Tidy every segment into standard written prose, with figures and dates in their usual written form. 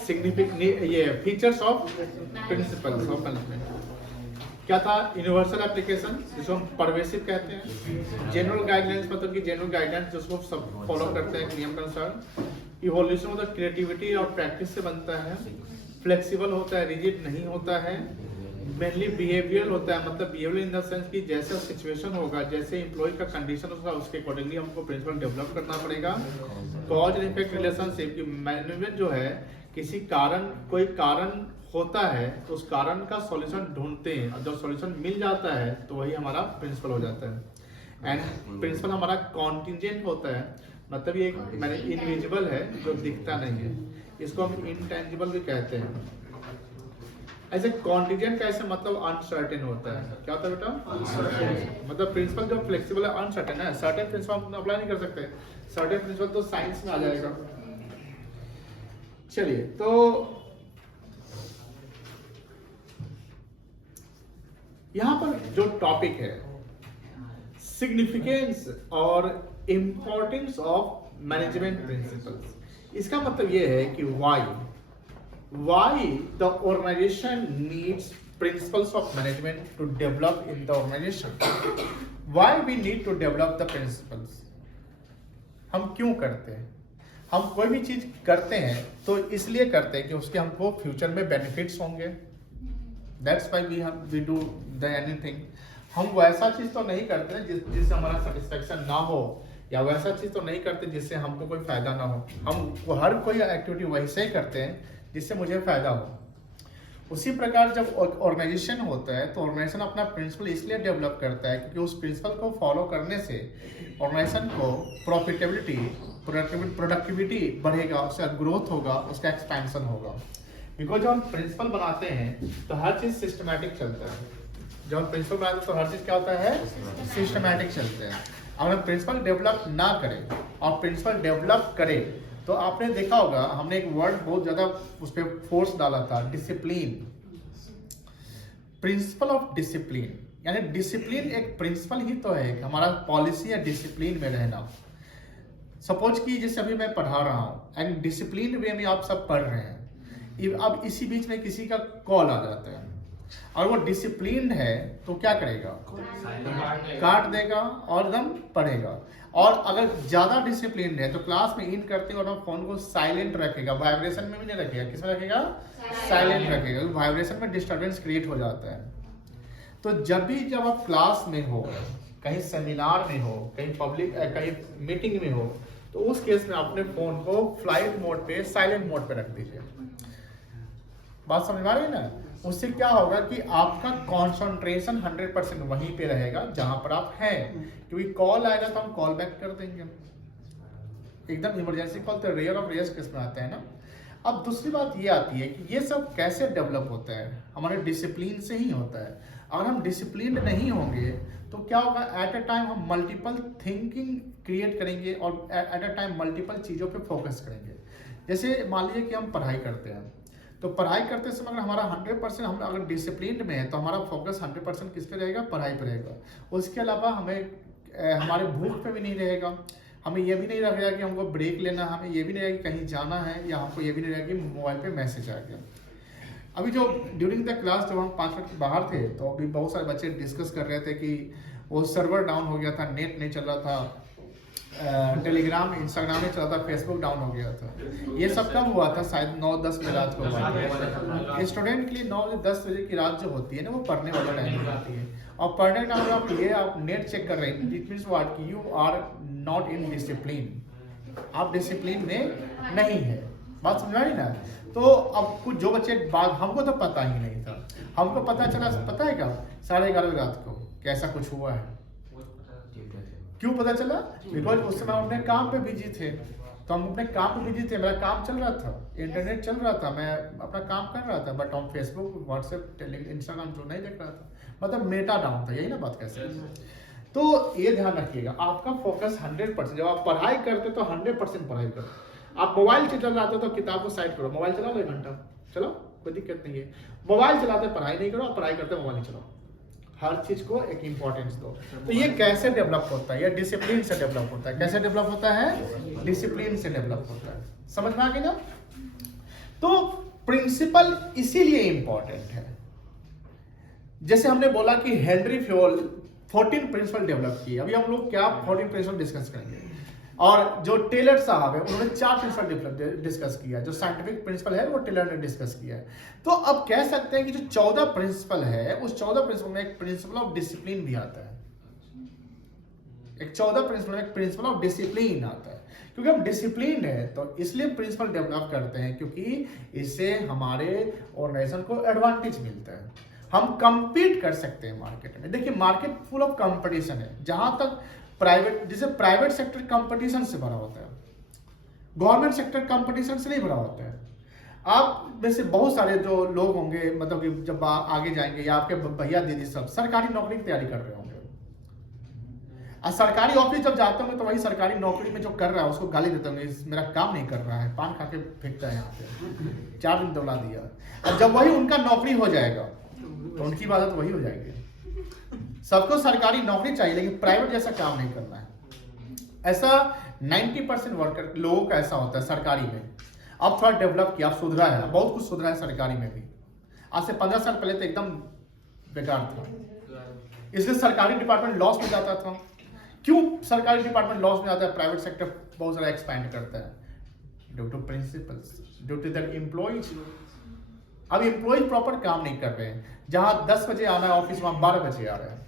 Significant ये features of principles of management क्या था? यूनिवर्सल एप्लीकेशन जिसको हम परवेसिव कहते हैं, जनरल गाइडलाइंस मतलब कि जनरल गाइडलाइंस जिसको सब फॉलो करते हैं नियम के अनुसार, इवोल्यूशन मतलब क्रिएटिविटी और प्रैक्टिस से बनता है, फ्लेक्सिबल होता है, रिजिड नहीं होता है, मेनली बिहेवियरल होता है मतलब बिहेवियर इन द सेंस कि जैसा सिचुएशन होगा, जैसे एम्प्लॉय का कंडीशन होगा उसके अकॉर्डिंगली हमको प्रिंसिपल डेवलप करना पड़ेगा। कॉज एंड इफेक्ट रिलेशनशिप की मैनेजमेंट जो है किसी कारण, कोई कारण होता है तो उस कारण का सॉल्यूशन ढूंढते हैं और जब सॉल्यूशन मिल जाता है तो वही हमारा प्रिंसिपल हो जाता है। एंड प्रिंसिपल हमारा कॉन्टिजेंट होता है मतलब ये मैंने इनविजिबल है जो दिखता नहीं है, इसको हम इनटेंजिबल भी कहते हैं। ऐसे कॉन्टिजेंट का ऐसे मतलब अनसर्टेन होता है। क्या होता है बेटा? मतलब प्रिंसिपल जो फ्लेक्सिबल है अनसर्टेन है, सर्टेन प्रिंसिपल हम अप्लाई नहीं कर सकते, सर्टेन प्रिंसिपल तो साइंस में आ जाएगा। चलिए तो यहां पर जो टॉपिक है सिग्निफिकेंस और इंपॉर्टेंस ऑफ मैनेजमेंट प्रिंसिपल्स, इसका मतलब यह है कि why the organization needs principles of management to develop in the organization, why we need to develop the principles। हम क्यों करते हैं? हम कोई भी चीज करते हैं तो इसलिए करते हैं कि उसके हमको फ्यूचर में बेनिफिट्स होंगे। That's why we do the anything। हम वैसा चीज तो नहीं करते जिससे हमारा सेटिस्फेक्शन ना हो, या वैसा चीज तो नहीं करते जिससे हमको कोई फायदा ना हो। हम हर कोई एक्टिविटी वैसे ही करते हैं जिससे मुझे फायदा हो। उसी प्रकार जब ऑर्गेनाइजेशन होता है तो ऑर्गेनाइजेशन अपना प्रिंसिपल इसलिए डेवलप करता है क्योंकि उस प्रिंसिपल को फॉलो करने से ऑर्गेनाइजेशन को प्रॉफिटेबिलिटी, प्रोडक्टिविटी बढ़ेगा, उसका ग्रोथ होगा, उसका एक्सपेंशन होगा। बिकॉज जब हम प्रिंसिपल बनाते हैं तो हर चीज सिस्टमैटिक चलता है। जब हम प्रिंसिपल बनाते हैं तो हर चीज क्या होता है? सिस्टमैटिक चलते हैं। अगर हम प्रिंसिपल डेवलप ना करें और प्रिंसिपल डेवलप करें तो आपने देखा होगा हमने एक वर्ड बहुत ज्यादा उस पर फोर्स डाला था, डिसिप्लिन। प्रिंसिपल ऑफ डिसिप्लिन यानी डिसिप्लिन एक प्रिंसिपल ही तो है, हमारा पॉलिसी या डिसिप्लिन में रहना। सपोज कि जैसे अभी मैं पढ़ा रहा हूँ एंड डिसिप्लिन वे में आप सब पढ़ रहे हैं, अब इसी बीच में किसी का कॉल आ जाता है और वो डिसिप्लिन है तो क्या करेगा? काट देगा और एकदम पढ़ेगा। और अगर ज्यादा डिसिप्लिन है तो क्लास में इन करते और फोन को साइलेंट रखेगा, वाइब्रेशन में भी नहीं रखेगा। किस में रखेगा? साइलेंट रखेगा। वाइब्रेशन में डिस्टर्बेंस क्रिएट हो जाता है। तो जब आप क्लास में हो, कहीं सेमिनार में हो, कहीं पब्लिक कहीं मीटिंग में हो, तो उस केस में अपने फोन को फ्लाइट मोड पे, साइलेंट मोड पे रख दीजिए। बात समझ में आ रही है ना? उससे क्या होगा कि आपका कंसंट्रेशन 100% वहीं पे रहेगा जहां पर आप हैं, क्योंकि कॉल आएगा तो हम कॉल बैक कर देंगे। एकदम इमरजेंसी कॉल तो रेयर ऑफ रेयर केस में आता है ना। अब दूसरी बात ये आती है कि ये सब कैसे डेवलप होता है? हमारे डिसिप्लिन से ही होता है। अगर हम डिसिप्लिन नहीं होंगे तो क्या होगा? एट अ टाइम हम मल्टीपल थिंकिंग क्रिएट करेंगे और एट अ टाइम मल्टीपल चीज़ों पे फोकस करेंगे। जैसे मान लीजिए कि हम पढ़ाई करते हैं तो पढ़ाई करते समय अगर हमारा 100% हम अगर डिसिप्लिन में है तो हमारा फोकस 100% किस पे रहेगा? पढ़ाई पे रहेगा। उसके अलावा हमें हमारे भूख पे भी नहीं रहेगा, हमें ये भी नहीं रहेगा कि हमको ब्रेक लेना, हमें ये भी नहीं रहेगा कि कहीं जाना है, या हमको ये भी नहीं रहेगा कि मोबाइल पे मैसेज आ गया। अभी जो ड्यूरिंग द क्लास जब हम 5 मिनट बाहर थे तो अभी बहुत सारे बच्चे डिस्कस कर रहे थे कि वो सर्वर डाउन हो गया था, नेट नहीं चल रहा था, टेलीग्राम इंस्टाग्राम में चला था, फेसबुक डाउन हो गया था। ये सब कब हुआ था? शायद 9-10 बजे रात को हुआ था। स्टूडेंट के लिए 9 से 10 बजे की रात जो होती है ना, वो पढ़ने वाला टाइम होती है। और पढ़ने का टाइम आप नेट चेक कर रहे हैं, इट मींस व्हाट कि you are not in discipline. आप डिसिप्लिन में नहीं है। बात समझ आई ना? तो अब कुछ जो बच्चे हमको तो पता ही नहीं था, हमको पता चला, पता है क्या? 11:30 रात को कैसा कुछ हुआ है। क्यों पता चला? बिकॉज उस समय हम अपने काम पे बिजी थे। तो हम अपने काम पे बिजी थे, मेरा काम चल रहा था, इंटरनेट चल रहा था, मैं अपना काम कर रहा था, बट हम फेसबुक, व्हाट्सएप, इंस्टाग्राम जो नहीं देख रहा था, मतलब मेटा डाउन था। यही ना बात कैसे? तो ये ध्यान रखिएगा, आपका फोकस 100%। जब आप पढ़ाई करते तो 100% पढ़ाई करो। आप मोबाइल चला रहे हो तो किताब को साइड करो, मोबाइल चला लो 1 घंटा, चलो कोई दिक्कत नहीं है। मोबाइल चलाते पढ़ाई नहीं करो, पढ़ाई करते मोबाइल नहीं चलाओ। हर चीज को एक इंपॉर्टेंस दो। तो ये कैसे डेवलप होता है? ये डिसिप्लिन से डेवलप होता है। कैसे डेवलप होता है? डिसिप्लिन से डेवलप होता है। समझ में आ गई ना? तो प्रिंसिपल इसीलिए इंपॉर्टेंट है। जैसे हमने बोला कि हेनरी फ्योल 14 प्रिंसिपल डेवलप किए, अभी हम लोग क्या 14 प्रिंसिपल डिस्कस करेंगे। और जो टेलर साहब है उन्होंने 4 प्रिंसिपल डिस्कस किया, जो साइंटिफिक प्रिंसिपल है वो टेलर ने डिस्कस किया है। तो अब कह सकते हैं कि जो 14 प्रिंसिपल है उस 14 प्रिंसिपल में एक प्रिंसिपल ऑफ डिसिप्लिन भी आता है। एक 14 प्रिंसिपल में एक प्रिंसिपल ऑफ डिसिप्लिन आता है, क्योंकि हम डिसिप्लिन है तो इसलिए प्रिंसिपल डेवलप करते हैं, क्योंकि इससे हमारे ऑर्गेनाइजेशन को एडवांटेज मिलता है, हम कंपीट कर सकते हैं मार्केट में। देखिए मार्केट फुल ऑफ कंपटीशन है, जहां तक प्राइवेट, जैसे प्राइवेट सेक्टर कंपटीशन से भरा होता है, गवर्नमेंट सेक्टर कंपटीशन से नहीं भरा होता है। आप में से बहुत सारे जो लोग होंगे, मतलब कि जब आगे जाएंगे या आपके भैया दीदी सब सरकारी नौकरी की तैयारी कर रहे होंगे, और सरकारी ऑफिस जब जाते होंगे तो वही सरकारी नौकरी में जो कर रहा है उसको गाली देते होंगे, मेरा काम नहीं कर रहा है, पान खा के फेंकता है यहाँ पे, 4 दिन दौला दिया। और जब वही उनका नौकरी हो जाएगा तो उनकी बात वही हो जाएगी। सबको सरकारी नौकरी चाहिए लेकिन प्राइवेट जैसा काम नहीं करना है। ऐसा 90% वर्कर लोगों का ऐसा होता है सरकारी में। अब थोड़ा डेवलप किया, अब सुधरा है, बहुत कुछ सुधरा है सरकारी में भी। आज से 15 साल पहले तो एकदम बेकार था, इसलिए सरकारी डिपार्टमेंट लॉस में जाता था। क्यों सरकारी डिपार्टमेंट लॉस में जाता है? प्राइवेट सेक्टर बहुत सारा एक्सपैंड करता है, due to principles, due to that employees. अब एम्प्लॉइज प्रॉपर काम नहीं कर रहे हैं, जहां 10 बजे आना है ऑफिस वहां 12 बजे आ रहे हैं।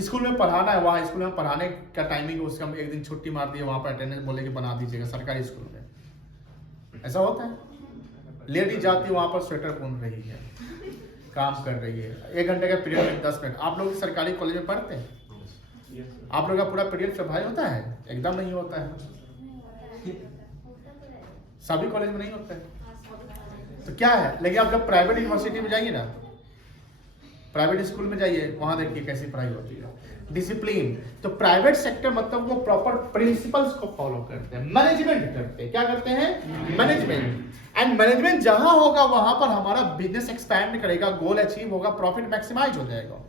स्कूल में पढ़ाना है, वहां स्कूल में पढ़ाने का टाइमिंग उसका हम एक दिन छुट्टी मार दिए, वहां पर अटेंडेंस बोले कि बना दीजिएगा। सरकारी स्कूल में ऐसा होता है, लेडी जाती है वहां पर स्वेटर बुन रही है, काम कर रही है, 1 घंटे का पीरियड में 10 मिनट। आप लोग सरकारी कॉलेज में पढ़ते हैं, आप लोग का पूरा पीरियड पढ़ाई होता है? एकदम नहीं होता है, सभी कॉलेज में नहीं होता है। तो क्या है, लेकिन आप जब प्राइवेट यूनिवर्सिटी में जाइए ना, प्राइवेट स्कूल में जाइए, वहां देखिए कैसी पढ़ाई होती है, डिसिप्लिन। तो प्राइवेट सेक्टर मतलब वो प्रॉपर प्रिंसिपल्स को फॉलो करते हैं, मैनेजमेंट करते हैं। क्या करते हैं? मैनेजमेंट। एंड मैनेजमेंट जहां होगा वहां पर हमारा बिजनेस एक्सपैंड करेगा, गोल अचीव होगा, प्रॉफिट मैक्सिमाइज हो जाएगा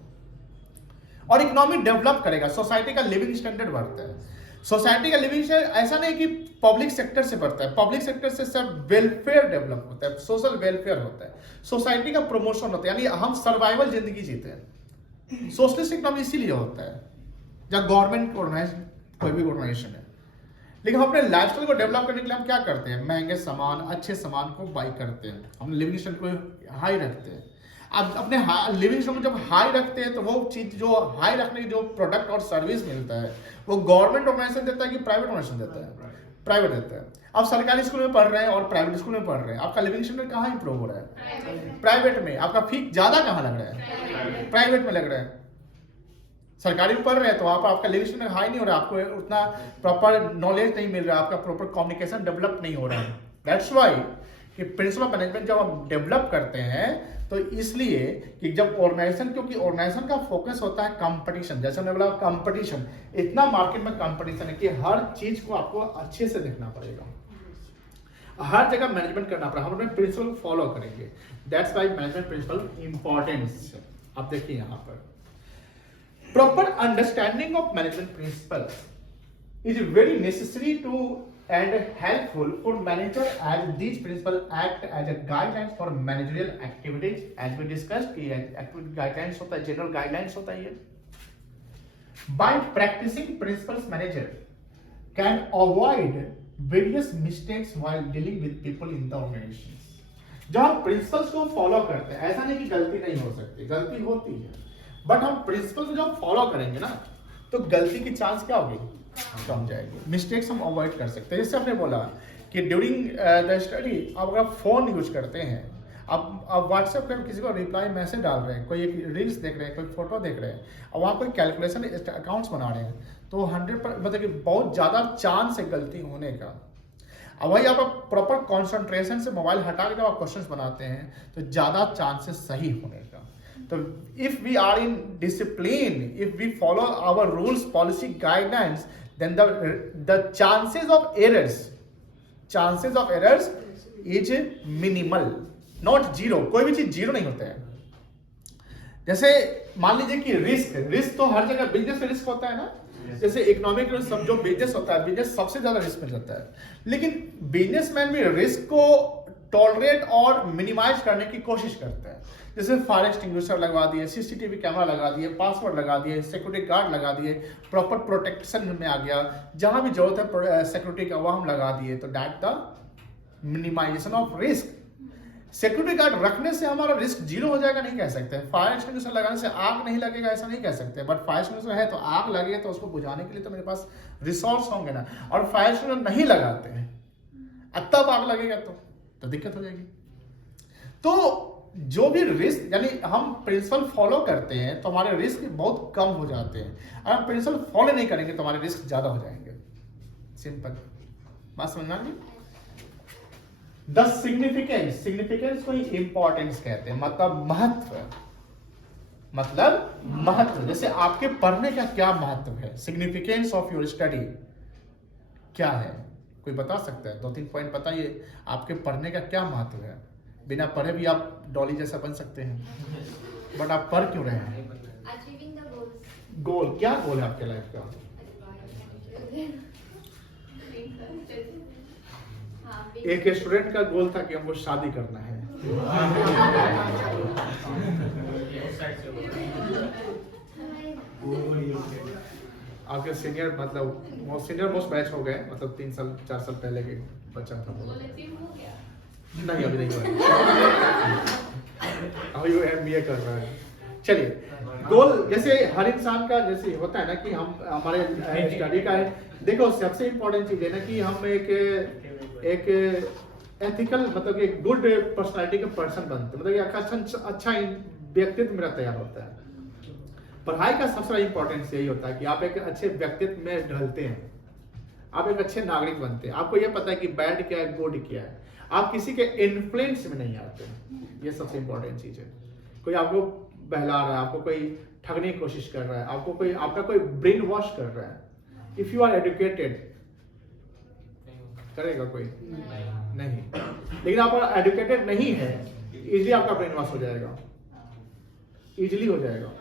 और इकोनॉमी डेवलप करेगा, सोसाइटी का लिविंग स्टैंडर्ड बढ़ता है। सोसाइटी का लिविंग स्टैंडर्ड ऐसा नहीं कि पब्लिक सेक्टर से बढ़ता है, पब्लिक सेक्टर से सिर्फ वेलफेयर डेवलप होता है, सोशल वेलफेयर होता है, सोसाइटी का प्रमोशन होता है, यानी हम सर्वाइवल जिंदगी जीते हैं। सोशलिस्ट इकोनॉमी इसीलिए होता है जब गवर्नमेंट ऑर्गेनाइजेशन, कोई भी ऑर्गेनाइजेशन है। लेकिन हम अपने लाइफस्टाइल को डेवलप करने के लिए हम क्या करते हैं? महंगे सामान, अच्छे सामान को बाई करते हैं, हम लिविंग स्टैंडर्ड को हाई रखते हैं। अब अपने लिविंग स्टैंडर्ड जब हाई रखते हैं तो वो चीज जो हाई रखने की जो प्रोडक्ट और सर्विस मिलता है वो गवर्नमेंट ऑर्गेनाइजेशन देता है कि प्राइवेट ऑर्गेनाइजेशन देता है? प्राइवेट देता है। अब सरकारी स्कूल में पढ़ रहे हैं और प्राइवेट स्कूल में पढ़ रहे हैं, आपका लिविंग स्टैंडर्ड कहाँ इंप्रूव हो रहा है? प्राइवेट में। आपका फीस ज्यादा कहाँ लग रहा है? प्राइवेट में लग रहा है। सरकारी में पढ़ रहे हैं तो वहां पर आपका लिविंग स्टैंडर्ड हाई नहीं हो रहा, आपको उतना प्रॉपर नॉलेज नहीं मिल रहा, आपका प्रॉपर कम्युनिकेशन डेवलप नहीं हो रहा है। दैट्स वाई कि प्रिंसिपल मैनेजमेंट जब हम डेवलप करते हैं तो इसलिए कि जब ऑर्गेनाइजेशन, क्योंकि ऑर्गेनाइजेशन का फोकस होता है कंपटीशन, जैसे हमने बोला कंपटीशन, इतना मार्केट में कंपटीशन है कि हर चीज को आपको अच्छे से देखना पड़ेगा, हर जगह मैनेजमेंट करना पड़ेगा। हम अपने प्रिंसिपल को फॉलो करेंगे, that's why management principle importance. आप देखिए यहाँ पर proper understanding of management principle is very necessary to and helpful for manager as these principles act as a guidelines for managerial activities as we discussed कि activity guidelines होता है, general guidelines होता है ये। By practicing principles, manager can avoid various mistakes while dealing with people in the organizations। जब हम principles को follow करते हैं, ऐसा नहीं कि गलती नहीं हो सकती, गलती होती है, बट हम प्रिंसिपल को जब फॉलो करेंगे ना तो गलती की चांस क्या होगी? कम जाएगी, मिस्टेक्स हम अवॉइड कर सकते हैं। जैसे आपने बोला कि ड्यूरिंग द स्टडी आप अगर फोन यूज करते हैं, आप व्हाट्सएप पर किसी को रिप्लाई मैसेज डाल रहे हैं, कोई एक रील्स देख रहे हैं, कोई फोटो देख रहे हैं, और वहाँ कोई कैलकुलेशन अकाउंट्स बना रहे हैं, तो 100% मतलब कि बहुत ज़्यादा चांस है गलती होने का। अब वही आप प्रॉपर कॉन्सेंट्रेशन से मोबाइल हटा के जब आप क्वेश्चन बनाते हैं तो ज़्यादा चांसेस सही होने का। तो if we are in discipline, if we follow our rules, policy, guidelines, then the chances of errors is minimal, not zero। कोई भी चीज जीरो नहीं होता है। जैसे मान लीजिए कि रिस्क तो हर जगह बिजनेस में रिस्क होता है ना, जैसे इकोनॉमिक सब जो बिजनेस होता है, बिजनेस सबसे ज्यादा रिस्क में जाता है, लेकिन बिजनेसमैन भी रिस्क को टॉलरेट और मिनिमाइज करने की कोशिश करते हैं। जैसे फायर एक्सटिंग्विशर लगवा दिए, सीसीटीवी कैमरा लगा दिए, पासवर्ड लगा दिए, सिक्योरिटी गार्ड लगा दिए, प्रॉपर प्रोटेक्शन में आ गया, जहां भी जरूरत है सिक्योरिटी का वह हम लगा दिए, तो that the minimization of risk. Security guard रखने से हमारा रिस्क जीरो हो जाएगा नहीं कह सकते, फायर एक्सटिंग्विशर लगाने से आग नहीं लगेगा ऐसा नहीं कह सकते, बट फायर एक्सटिंग्विशर है तो आग लगे तो उसको बुझाने के लिए तो मेरे पास रिसोर्स होंगे ना, और फायर एक्सटिंग्विशर नहीं लगाते हैं तब आग लगेगा तो दिक्कत हो जाएगी। तो जो भी रिस्क, यानी हम प्रिंसिपल फॉलो करते हैं तो हमारे रिस्क बहुत कम हो जाते हैं, अगर हम प्रिंसिपल फॉलो नहीं करेंगे तो हमारे रिस्क ज्यादा हो जाएंगे। सिंपल बात समझ में आ गई। द सिग्निफिकेंस, सिग्निफिकेंस को ही इंपॉर्टेंस कहते हैं, मतलब महत्व, मतलब महत्व। जैसे आपके पढ़ने का क्या महत्व है, सिग्निफिकेंस ऑफ योर स्टडी क्या है, कोई बता सकता है? 2-3 पॉइंट बताइए, आपके पढ़ने का क्या महत्व है। बिना पढ़े भी आप डॉली जैसा बन सकते हैं, बट आप पढ़ क्यों रहे हैं? Achieving the goals. गोल, क्या गोल है आपके लाइफ का? एक स्टूडेंट का गोल था कि हमको शादी करना है। आपके सीनियर, मतलब सीनियर मोस्ट बैच हो गए, मतलब 3-4 साल पहले के बच्चा था वो। नहीं अभी नहीं हुआ, अभी वो MBA कर रहा है। चलिए, गोल जैसे हर इंसान का जैसे होता है ना कि हम हमारे स्टडी का है, देखो सबसे इम्पोर्टेंट चीज है ना कि हम एक एथिकल, मतलब एक गुड पर्सनालिटी के पर्सन बनते, मतलब एक अच्छा व्यक्तित्व मेरा तैयार होता है। पढ़ाई का सबसे बड़ा इंपॉर्टेंस यही होता है कि आप एक अच्छे व्यक्तित्व में ढलते हैं, आप एक अच्छे नागरिक बनते हैं, आपको यह पता है कि बैड क्या है गुड क्या है, आप किसी के इन्फ्लुएंस में नहीं आते, ये सबसे इंपॉर्टेंट चीज है। कोई आपको बहला रहा है, आपको कोई ठगने की कोशिश कर रहा है, आपको कोई आपका कोई ब्रेन वॉश कर रहा है, इफ यू आर एजुकेटेड करेगा कोई नहीं, लेकिन आप एजुकेटेड नहीं है, इजीली आपका ब्रेन वॉश हो जाएगा, इजीली हो जाएगा।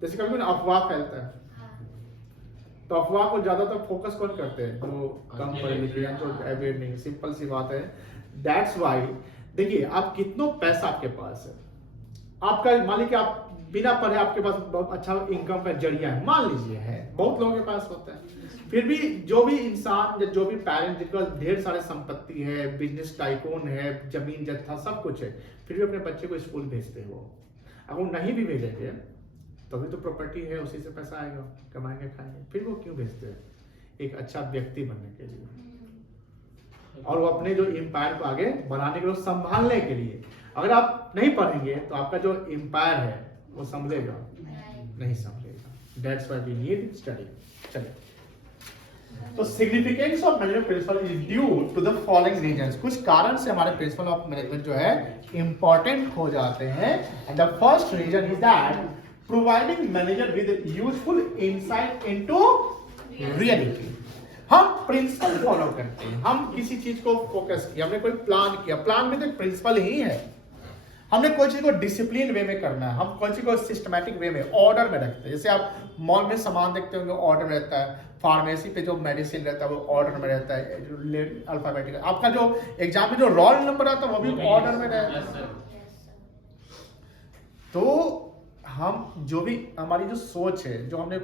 जैसे कभी अफवाह फैलता है, तो अफवाह को ज्यादातर फोकस कौन करते हैं? जो कम पढ़े लिखे हैं, जो अवेयर नहीं। सिंपल सी बात है, दैट्स वाई देखिए आप कितना पैसा आपके पास है, आपका मान लीजिए आप बिना पढ़े आपके पास बहुत अच्छा इनकम का जरिया है, मान लीजिए है, बहुत लोगों के पास होता है, फिर भी जो भी इंसान, जो भी पेरेंट जिनका ढेर सारे संपत्ति है, बिजनेस टाइकून है, जमीन जत्था सब कुछ है, फिर भी अपने बच्चे को स्कूल भेजते हैं। वो अगर नहीं भी भेजेंगे तभी तो प्रॉपर्टी है, उसी से पैसा आएगा, कमाएंगे खाएंगे, फिर वो क्यों भेजते हैं? एक अच्छा व्यक्ति बनने के लिए, और वो अपने जो एम्पायर को आगे बढ़ाने के लिए, संभालने के लिए। अगर आप नहीं पढ़ेंगे तो आपका जो एम्पायर है वो संभलेगा नहीं संभलेगा। That's why we need study. चलिए, तो significance of management principle is due to the following reasons. कुछ कारण से हमारे प्रिंसिपल ऑफ मैनेजमेंट जो है इंपॉर्टेंट हो जाते हैं। And the first reason is that providing manager with useful insight into reality. हम प्रिंसिपल फॉलो करते हैं, हम किसी चीज को फोकस किया, हमने कोई प्लान किया, प्लान में तो प्रिंसिपल ही है। हमने कोई चीज को डिसिप्लिन वे में करना है, हम कोई चीज को सिस्टमैटिक वे में ऑर्डर में रखते हैं। जैसे आप मॉल में सामान देखते होंगे, ऑर्डर रहता है, फार्मेसी पे जो मेडिसिन रहता है वो ऑर्डर में रहता है, अल्फाबेटिकल। आपका जो एग्जाम में जो रोल नंबर आता है वो भी ऑर्डर में रहता है। तो हम जो भी हमारी जो सोच है, जो हमने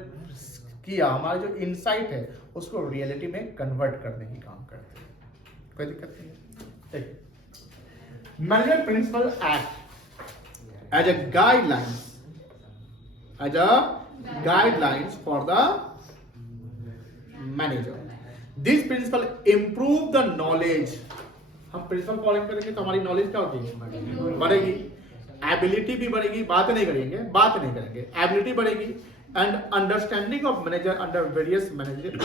किया, हमारा जो इंसाइट है, उसको रियलिटी में कन्वर्ट करने की काम करते हैं। कोई दिक्कत नहीं है। Management principle act as a guidelines for the manager. This principle improve the knowledge. हम प्रिंसिपल फॉलो करेंगे तो हमारी नॉलेज क्या होगी? बढ़ेगी, एबिलिटी भी बढ़ेगी, बात नहीं करेंगे, एबिलिटी बढ़ेगी, and understanding of manager under various manager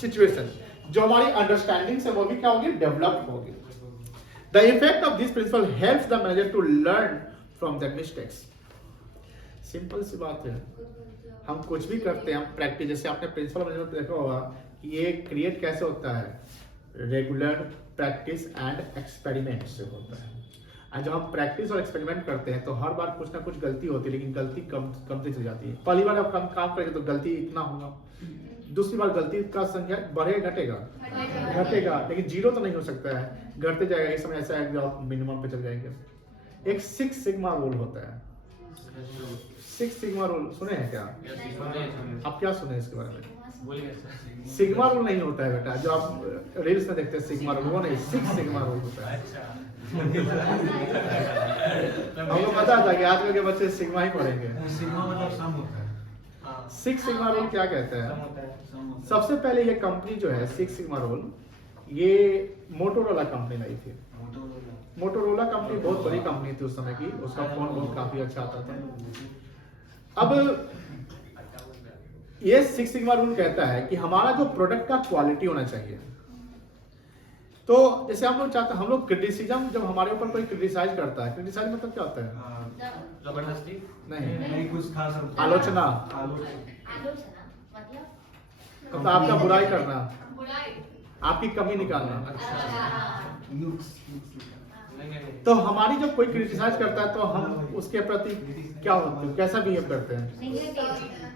situation. जो हमारी अंडरस्टैंडिंग है वो भी क्या होगी? डेवलप होगी। The effect of this principle helps the manager to learn from their mistakes. Simple सी बात है, हम कुछ भी करते हैं, हम प्रैक्टिस, जैसे आपने प्रिंसिपल मैनेजमेंट देखा होगा कि ये क्रिएट कैसे होता है? रेगुलर प्रैक्टिस एंड एक्सपेरिमेंट से होता है। और जब हम प्रैक्टिस और एक्सपेरिमेंट करते हैं तो हर बार कुछ ना कुछ गलती होती है, लेकिन गलती कम से चली जाती है। पहली बार आप कम काम करेंगे तो गलती इतना होगा, दूसरी बार गलती का संख्या बढ़ेगा घटेगा, लेकिन जीरो तो नहीं हो सकता है, घटते जाएगा। इस समय ऐसा है कि आप मिनिमम पे चल जाएंगे। एक 6 सिग्मा रूल होता है। 6 सिग्मा रूल सुने हैं क्या? आप क्या सुने इसके बारे में? सिग्मा रूल नहीं होता है बेटा, जो आप रील्स में देखते हैं सिग्मा रूल, वो नहीं, 6 सिग्मा रूल होता है। हमको पता था कि आजकल के बच्चे सिग्मा ही पढ़ेंगे। सिग्मा मतलब सम होता है। 6 सिग्मा रूल क्या कहते हैं? सबसे पहले ये कंपनी जो है 6 सिग्मा रूल, ये मोटोरोला कंपनी लाई थी। मोटोरोला कंपनी बहुत बड़ी कंपनी थी उस समय की, उसका फोन बहुत काफी अच्छा आता था। अब ये 6 सिग्मा रूल कहता है कि हमारा जो प्रोडक्ट का क्वालिटी होना चाहिए। तो जैसे हम लोग चाहते हैं, हम लोग क्रिटिसिज्म, जब हमारे ऊपर कोई क्रिटिसाइज करता है, क्रिटिसाइज मतलब क्या होता है? जबरदस्ती नहीं, कुछ खास आलोचना, मतलब आपका बुराई करना, आपकी कमी निकालना। तो हमारी जब कोई क्रिटिसाइज करता है तो हम उसके प्रति क्या होते हैं, कैसा बिहेव करते हैं?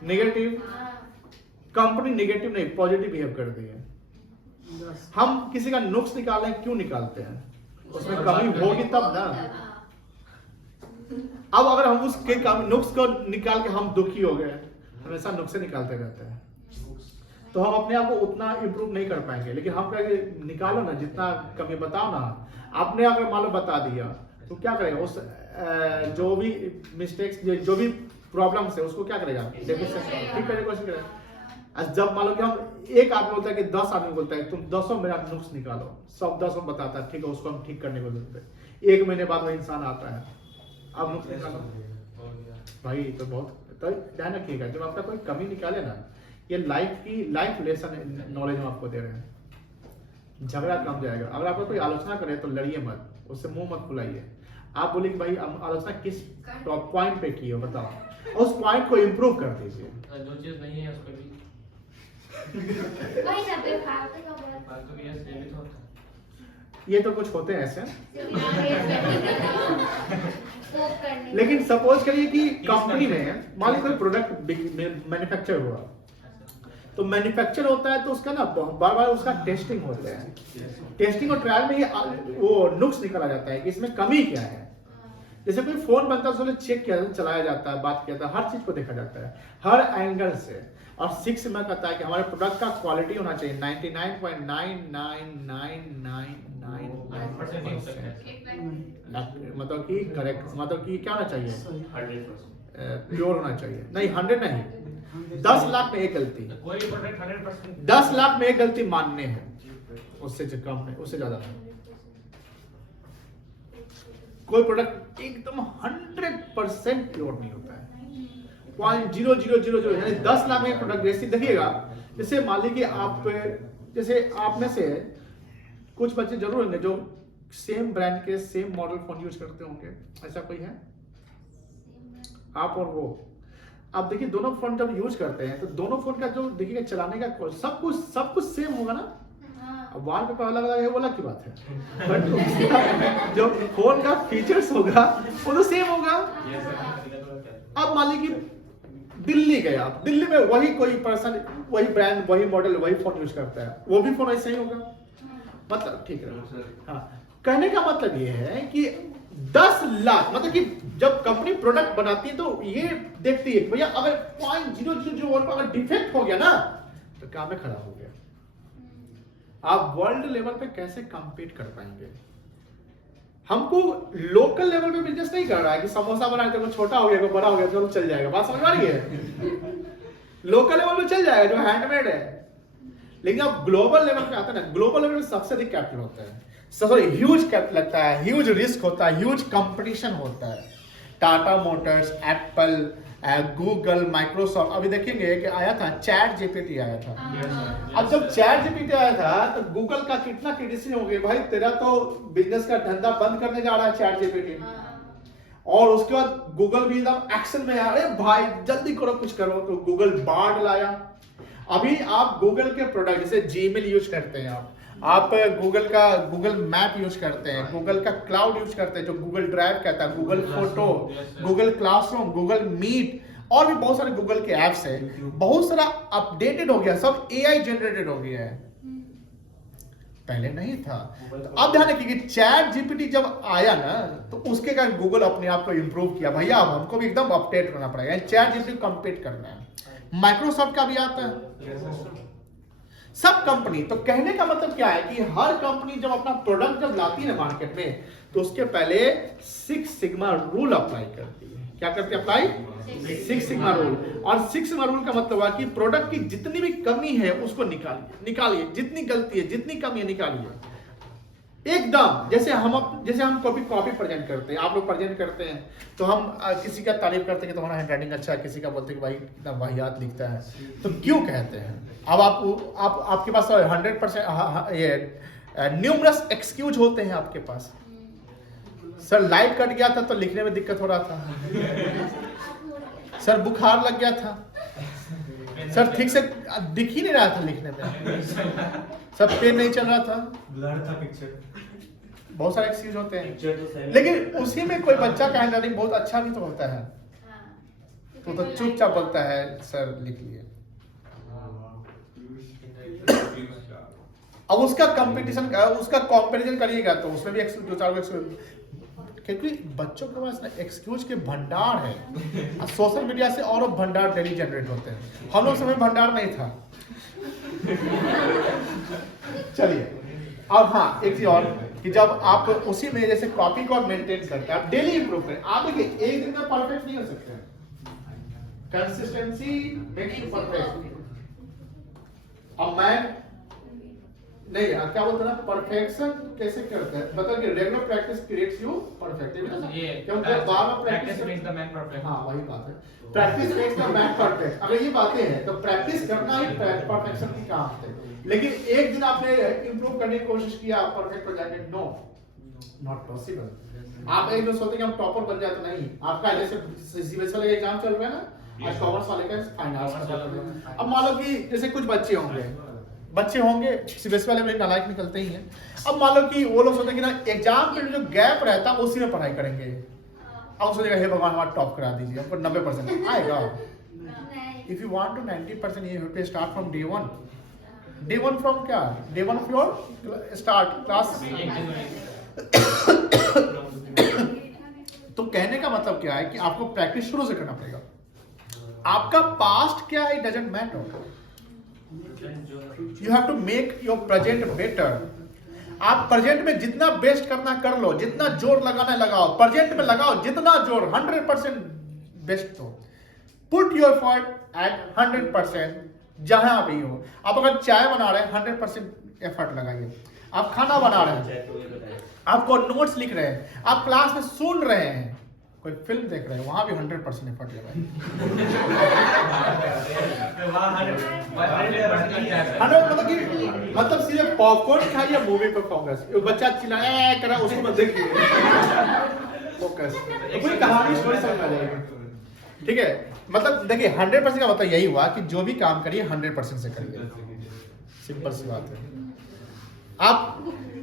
नेगेटिव। कंपनी नेगेटिव नहीं, पॉजिटिव बिहेव करती है। हम किसी का नुक्स निकालें, क्यों निकालते हैं? उसमें कमी होगी तब ना। अब अगर हम उसके नुक्स को निकाल के हम दुखी हो गए, हमेशा नुक्स निकालते रहते हैं, तो हम अपने आप को उतना इंप्रूव नहीं कर पाएंगे। लेकिन हम कहेंगे निकालो ना, जितना कमी बताओ ना। आपने अगर मान लो बता दिया तो क्या करेगा? उस जो भी मिस्टेक्स, जो भी प्रॉब्लम्स है, उसको क्या करेगा? ठीक करने की कोशिश करेगा। जब मान लो कि हम एक आदमी बोलता है कि 10 आदमी बोलता है तुम 10 मेरा नुक्स निकालो, सब 10 बताता है, ठीक है, उसको हम ठीक करने को बोलते हैं। 1 महीने बाद वो इंसान आता है, अब नुक्स निकालो भाई। तो बहुत तो ध्यान रखिएगा, जब आपका कोई कमी निकाले ना, ये लाइफ लेसन नॉलेज हम आपको दे रहे हैं। झगड़ा कम जाएगा। अगर आपको कोई आलोचना करे तो लड़िए मत, उससे मुंह मत खुलाइए। आप बोले कि भाई आलोचना किस टॉप पॉइंट पे की हो, बताओ, उस पॉइंट को इम्प्रूव कर दीजिए। जो चीज नहीं है उसको भी ये तो कुछ होते हैं ऐसे। लेकिन सपोज करिए कि कंपनी में मान लीजिए कोई प्रोडक्ट मैन्युफैक्चर हुआ, तो मैन्युफैक्चर होता है तो उसका ना बार बार उसका टेस्टिंग होता है। टेस्टिंग और ट्रायल में ये वो नुक्स निकाला जाता है कि इसमें कमी क्या है। जैसे कोई फोन बनता है, उसको चेक किया, चलाया जाता है, बात किया जाता है, हर चीज को देखा जाता है, हर एंगल से। और 6 में कहता है कि हमारे प्रोडक्ट का क्वालिटी होना चाहिए 99.999999%, मतलब कि करेक्ट, मतलब कि क्या होना चाहिए? 100%, प्योर होना चाहिए। नहीं, 100 नहीं, 10 लाख में एक गलती, कोई प्रोडक्ट 100% 10 लाख में एक गलती मानने हैं, उससे जो कम है, उससे ज्यादा नहीं। कोई प्रोडक्ट एकदम 100% प्योर नहीं होता है। 0.0000 यानी 10 लाख में प्रोडक्ट। जैसे देखिएगा, जैसे मान लीजिए आप, जैसे आप में से कुछ बच्चे जरूर होंगे जो सेम ब्रांड के सेम मॉडल फोन यूज करते होंगे, ऐसा कोई है? आप और वो, आप देखिए दोनों फोन जब यूज करते हैं तो दोनों फोन का जो देखिएगा चलाने का सब कुछ सेम होगा ना। अब वाल पे अलग अलग है वो अलग की बात है, बट जो फोन का फीचर्स होगा वो तो सेम होगा। अब मान लीजिए दिल्ली गया, दिल्ली में वही कोई पर्सन वही ब्रांड वही मॉडल वही फोन यूज करता है, वो भी फोन ऐसा ही होगा। मतलब ठीक है, हाँ, कहने का मतलब ये है कि 10 लाख, मतलब कि जब कंपनी प्रोडक्ट बनाती है तो ये देखती है भैया अगर 0.0001 अगर डिफेक्ट हो गया ना तो काम में खराब हो गया। आप वर्ल्ड लेवल पे कैसे कंपीट कर पाएंगे? हमको लोकल लेवल पे बिजनेस नहीं कर रहा है कि समोसा बनाए तो छोटा हो गया को बड़ा हो गया चलो चल जाएगा, बात समझ आ रही है? लोकल लेवल पे चल जाएगा जो हैंडमेड है, लेकिन अब ग्लोबल लेवल पे आता है ना, ग्लोबल लेवल पे सबसे अधिक कैपिटल होता है, सॉरी ह्यूज कैपिटल लगता है, ह्यूज रिस्क होता है, ह्यूज कंपटीशन होता है। Tata Motors, Apple, Google, Microsoft, अभी देखेंगे कि आया था चैट जीपीटी आया था। अब जब चैट जीपीटी आया था तो गूगल का कितना क्रिटिसिज्म हो गया, भाई तेरा तो बिजनेस का धंधा बंद करने जा रहा है चैट जीपीटी। और उसके बाद गूगल भी एकदम एक्शन में आ रहे भाई जल्दी करो कुछ करो, तो गूगल बार्ड लाया। अभी आप गूगल के प्रोडक्ट जैसे जीमेल यूज करते हैं, आप गूगल मैप यूज करते हैं, गूगल का क्लाउड यूज करते हैं जो गूगल ड्राइव कहता है, Google photo, Google classroom, Google meet और भी बहुत सारे गूगल के ऐप्स है। बहुत सारा अपडेटेड हो गया, सब एआई जनरेटेड हो गया है, पहले नहीं था। तो अब ध्यान रखिए कि चैट जीपीटी जब आया ना तो उसके कारण गूगल अपने आप को इंप्रूव किया, भैया अब हमको भी एकदम अपडेट करना पड़ेगा, चैट जीपीटी को कम्पीट करना है। माइक्रोसॉफ्ट का भी आता है, सब कंपनी। तो कहने का मतलब क्या है कि हर कंपनी जब अपना प्रोडक्ट जब लाती है मार्केट में तो उसके पहले 6 सिग्मा रूल अप्लाई करती है। क्या करती है अप्लाई? 6 sigma rule. और 6 सिग्मा रूल का मतलब है कि प्रोडक्ट की जितनी भी कमी है उसको निकालिए, जितनी गलती है, जितनी कमी है निकालिए एकदम। जैसे हम कॉपी प्रेजेंट करते हैं, आप लोग प्रेजेंट करते हैं तो हम किसी का तारीफ करते हैं कि तुम्हारा हैंडराइटिंग अच्छा है, किसी का बोलते हैं कि भाई कितना वाहियात लिखता है। तो क्यों कहते हैं? अब आपके पास 100% ये न्यूमरस एक्सक्यूज होते हैं आपके पास। सर लाइट कट गया था तो लिखने में दिक्कत हो रहा था, सर बुखार लग गया था, सर ठीक से दिख ही नहीं रहा था लिखने में, सर पेन नहीं चल रहा था, ब्लर था पिक्चर। बहुत सारे एक्सक्यूज होते हैं। लेकिन उसी में कोई बच्चा का हैंडराइटिंग बहुत अच्छा भी तो होता है, तो चुपचाप बोलता है सर लिख लिए। अब उसका कंपैरिजन करिएगा तो उसमें भी दो चार एक्सक्यूज, क्योंकि बच्चों के पास ना एक्सक्यूज के भंडार है। सोशल मीडिया से और भंडार डेली जनरेट होते हैं, हम लोग समय भंडार नहीं था। चलिए अब हाँ एक चीज और कि जब आप उसी में जैसे कॉपी को मेंटेन करते हैं, आप डेली इंप्रूव करें। आप देखिए एक दिन में परफेक्ट नहीं हो सकते, कंसिस्टेंसी मेक्स यू परफेक्ट। अब मैं नहीं क्या बोलते ना, परफेक्शन कैसे करते हैं मतलब कि regular practice creates you perfect. क्योंकि बार बार practice makes the man perfect. हाँ वही बात है, practice makes the man perfect. अगर ये बातें हैं तो प्रैक्टिस करना ही परफेक्शन की काम है। लेकिन एक दिन आपने इंप्रूव करने की कोशिश किया, आप परफेक्ट हो जाएंगे, नो नॉट पॉसिबल। आप एक दिन सोचते कि हम टॉपर बन जाए तो नहीं। आपका जैसे सीबीएसई वाले एग्जाम चल रहा है ना, आज कॉमर्स वाले का फाइन आर्ट्स का चल रहा है। अब मान लो कि जैसे कुछ बच्चे होंगे सीबीएसई वाले में नालायक निकलते ही हैं। अब मान लो कि वो लोग सोचते हैं कि ना एग्जाम पे जो गैप रहता है उसी में पढ़ाई करेंगे। अब सोचेगा हे भगवान हमारा टॉप करा दीजिए, हमको 90% आएगा। If you want to 90% you have to start from day 1. Day 1 from क्या? Day 1 of your start class। तो कहने का मतलब क्या है कि आपको प्रैक्टिस शुरू से करना पड़ेगा। आपका पास्ट क्या है, doesn't matter. You have to make your present better. आप प्रेजेंट में जितना बेस्ट करना कर लो, जितना जोर लगाना लगाओ, प्रेजेंट में लगाओ जितना जोर, 100% बेस्ट दो। पुट योर एफर्ट एट 100% जहां भी हो। आप अगर चाय बना रहे हैं 100% एफर्ट लगाइए। आप खाना बना रहे हैं, आपको नोट्स लिख रहे हैं, आप क्लास में सुन रहे हैं, कोई फिल्म देख रहे हैं, वहां भी 100% एफर्ट लगाइए। 100 मतलब सीधे पॉपकॉर्न खाइए, मूवी पे फोकस। बच्चा चिल्लाया कर रहा है उसको मत देखिए, फोकस। पूरी कहानी स्टोरी समझ आ जाएगी, ठीक है। मतलब देखिए 100% का मतलब यही हुआ कि जो भी काम करिए 100% से करिए, सिंपल सी बात है। आप